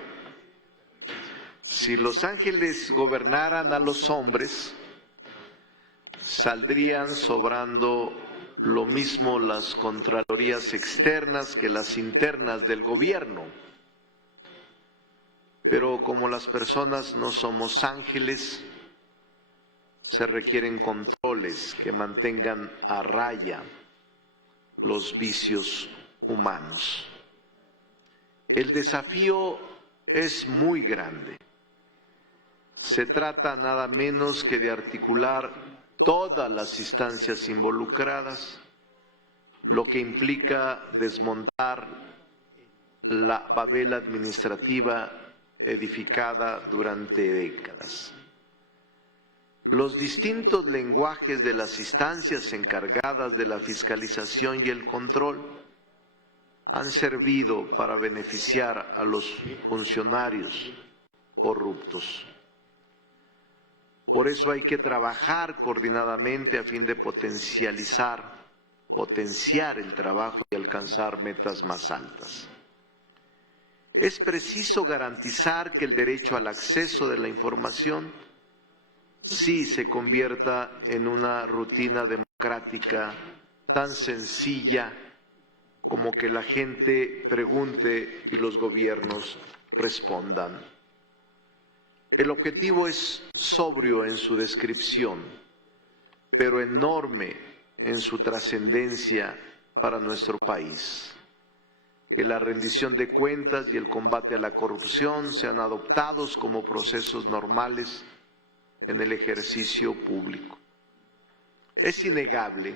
si los ángeles gobernaran a los hombres, saldrían sobrando lo mismo las contralorías externas que las internas del gobierno. Pero como las personas no somos ángeles, se requieren controles que mantengan a raya los vicios humanos. El desafío es muy grande. Se trata nada menos que de articular todas las instancias involucradas, lo que implica desmontar la babel administrativa edificada durante décadas. Los distintos lenguajes de las instancias encargadas de la fiscalización y el control han servido para beneficiar a los funcionarios corruptos. Por eso hay que trabajar coordinadamente a fin de potenciar el trabajo y alcanzar metas más altas. Es preciso garantizar que el derecho al acceso de la información sí se convierta en una rutina democrática tan sencilla como que la gente pregunte y los gobiernos respondan. El objetivo es sobrio en su descripción, pero enorme en su trascendencia para nuestro país. Que la rendición de cuentas y el combate a la corrupción sean adoptados como procesos normales en el ejercicio público. Es innegable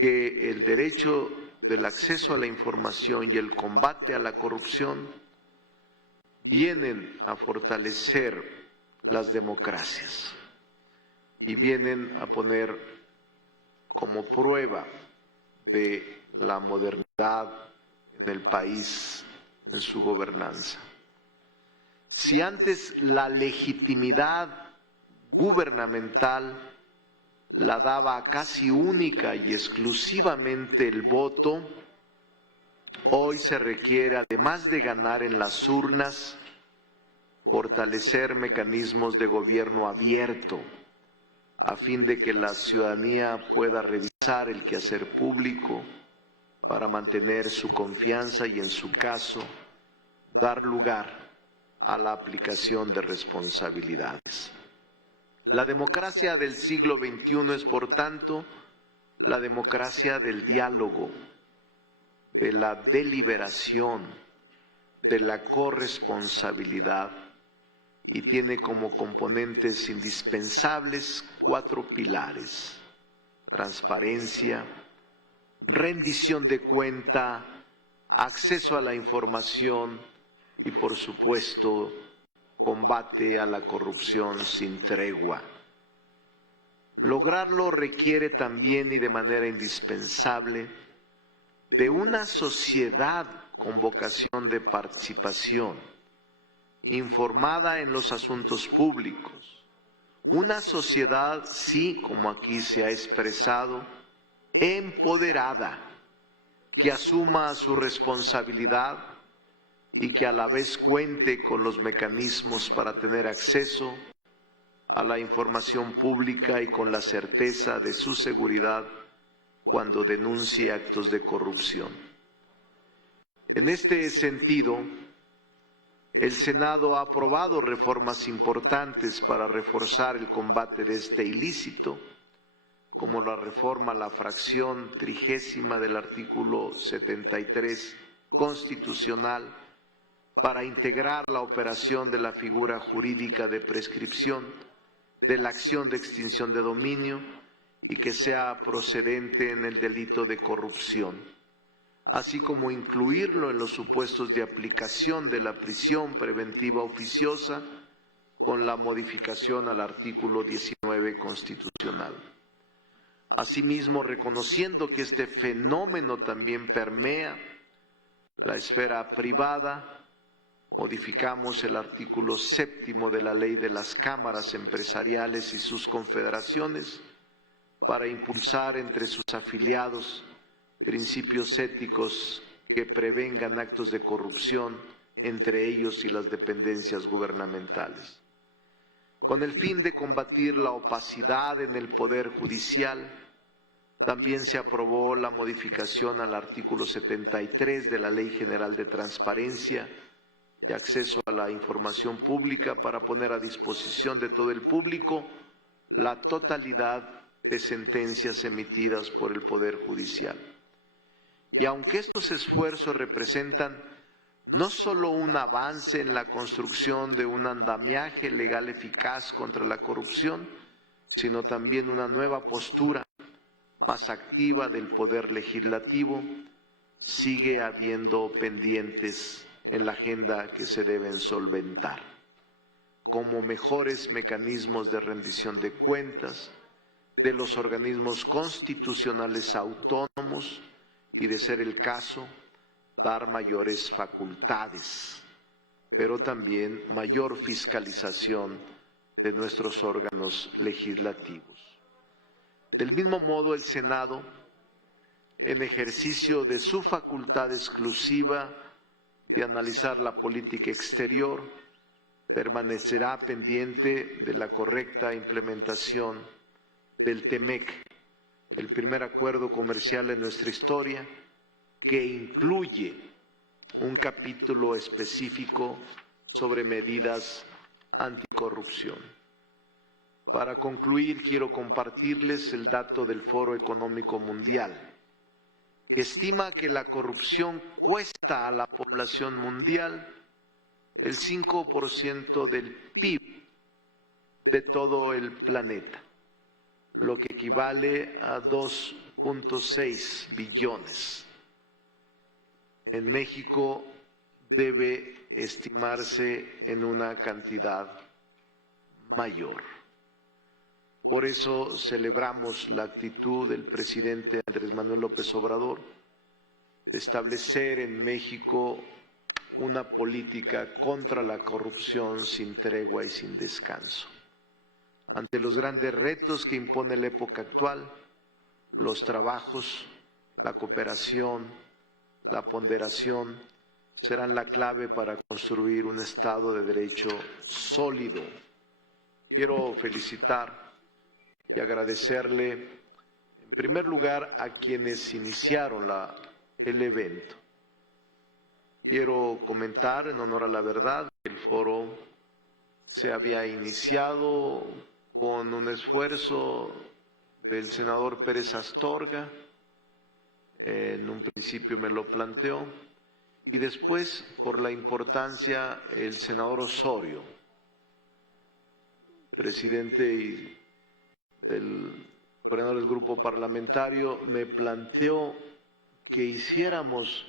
que el derecho del acceso a la información y el combate a la corrupción vienen a fortalecer las democracias y vienen a poner como prueba de la modernidad en el país, en su gobernanza. Si antes la legitimidad gubernamental la daba casi única y exclusivamente el voto, hoy se requiere, además de ganar en las urnas, fortalecer mecanismos de gobierno abierto, a fin de que la ciudadanía pueda revisar el quehacer público para mantener su confianza y, en su caso, dar lugar a la aplicación de responsabilidades. La democracia del siglo XXI es, por tanto, la democracia del diálogo, de la deliberación, de la corresponsabilidad, y tiene como componentes indispensables 4 pilares: transparencia, rendición de cuenta, acceso a la información y, por supuesto, combate a la corrupción sin tregua. Lograrlo requiere también, y de manera indispensable, de una sociedad con vocación de participación, informada en los asuntos públicos, una sociedad, sí, como aquí se ha expresado, empoderada, que asuma su responsabilidad y que a la vez cuente con los mecanismos para tener acceso a la información pública y con la certeza de su seguridad cuando denuncie actos de corrupción. En este sentido, el Senado ha aprobado reformas importantes para reforzar el combate de este ilícito, como la reforma a la fracción 30ª del artículo 73 constitucional para integrar la operación de la figura jurídica de prescripción de la acción de extinción de dominio y que sea procedente en el delito de corrupción, así como incluirlo en los supuestos de aplicación de la prisión preventiva oficiosa con la modificación al artículo 19 constitucional. Asimismo, reconociendo que este fenómeno también permea la esfera privada, modificamos el artículo 7º de la Ley de las Cámaras Empresariales y sus confederaciones para impulsar entre sus afiliados principios éticos que prevengan actos de corrupción entre ellos y las dependencias gubernamentales. Con el fin de combatir la opacidad en el Poder Judicial, también se aprobó la modificación al artículo 73 de la Ley General de Transparencia y Acceso a la Información Pública para poner a disposición de todo el público la totalidad de sentencias emitidas por el Poder Judicial. Y aunque estos esfuerzos representan no solo un avance en la construcción de un andamiaje legal eficaz contra la corrupción, sino también una nueva postura más activa del Poder Legislativo, sigue habiendo pendientes en la agenda que se deben solventar, como mejores mecanismos de rendición de cuentas de los organismos constitucionales autónomos y, de ser el caso, dar mayores facultades, pero también mayor fiscalización de nuestros órganos legislativos. Del mismo modo, el Senado, en ejercicio de su facultad exclusiva de analizar la política exterior, permanecerá pendiente de la correcta implementación del TEMEC, el primer acuerdo comercial en nuestra historia, que incluye un capítulo específico sobre medidas anticorrupción. Para concluir, quiero compartirles el dato del Foro Económico Mundial, que estima que la corrupción cuesta a la población mundial el 5% del PIB de todo el planeta, lo que equivale a 2.6 billones. En México debe estimarse en una cantidad mayor. Por eso celebramos la actitud del presidente Andrés Manuel López Obrador de establecer en México una política contra la corrupción sin tregua y sin descanso. Ante los grandes retos que impone la época actual, los trabajos, la cooperación, la ponderación serán la clave para construir un Estado de Derecho sólido. Quiero felicitar y agradecerle, en primer lugar, a quienes iniciaron el evento. Quiero comentar, en honor a la verdad, que el foro se había iniciado con un esfuerzo del senador Pérez Astorga. En un principio me lo planteó, y después, por la importancia, el senador Osorio, presidente del coordinador del grupo parlamentario, me planteó que hiciéramos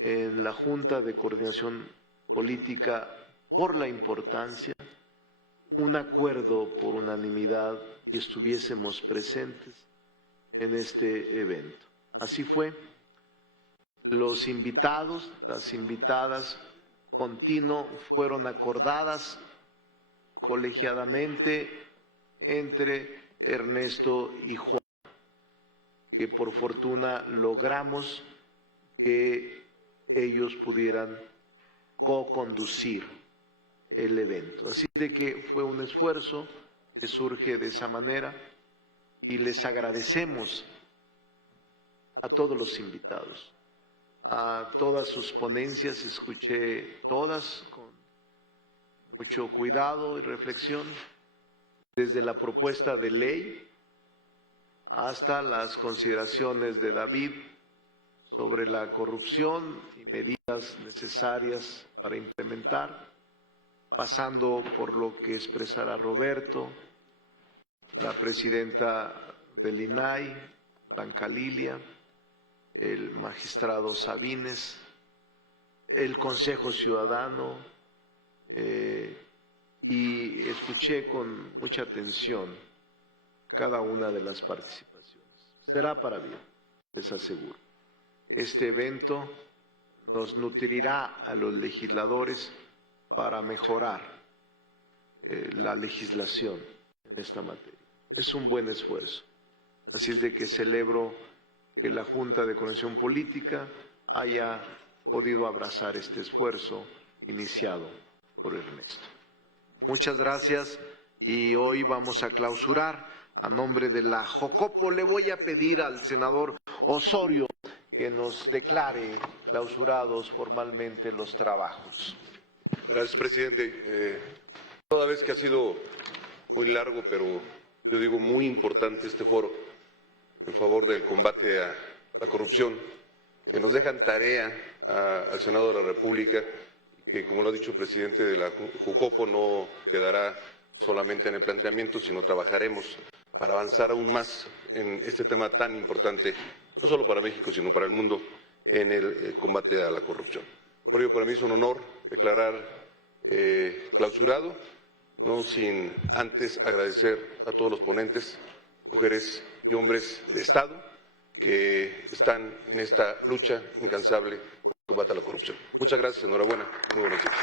en la Junta de Coordinación Política, por la importancia, un acuerdo por unanimidad y estuviésemos presentes en este evento. Así fue. Los invitados, las invitadas continuo fueron acordadas colegiadamente entre Ernesto y Juan, que por fortuna logramos que ellos pudieran co-conducir el evento. Así de que fue un esfuerzo que surge de esa manera y les agradecemos a todos los invitados, a todas sus ponencias, escuché todas con mucho cuidado y reflexión, desde la propuesta de ley hasta las consideraciones de David sobre la corrupción y medidas necesarias para implementar, pasando por lo que expresará Roberto, la presidenta del INAI, Blanca Lilia, el magistrado Sabines, el Consejo Ciudadano, y escuché con mucha atención cada una de las participaciones. Será para bien, les aseguro. Este evento nos nutrirá a los legisladores para mejorar la legislación en esta materia. Es un buen esfuerzo. Así es de que celebro que la Junta de Coordinación Política haya podido abrazar este esfuerzo iniciado por Ernesto. Muchas gracias y hoy vamos a clausurar. A nombre de la Jocopo le voy a pedir al senador Osorio que nos declare clausurados formalmente los trabajos. Gracias, presidente. Toda vez que ha sido muy largo, pero yo digo muy importante este foro en favor del combate a la corrupción, que nos dejan tarea al Senado de la República, que como lo ha dicho el presidente de la Jucopo, no quedará solamente en el planteamiento, sino trabajaremos para avanzar aún más en este tema tan importante, no solo para México, sino para el mundo, en el combate a la corrupción. Por ello, para mí es un honor declarar clausurado, no sin antes agradecer a todos los ponentes, mujeres y hombres de Estado, que están en esta lucha incansable por el combate a la corrupción. Muchas gracias, enhorabuena, muy buenos días.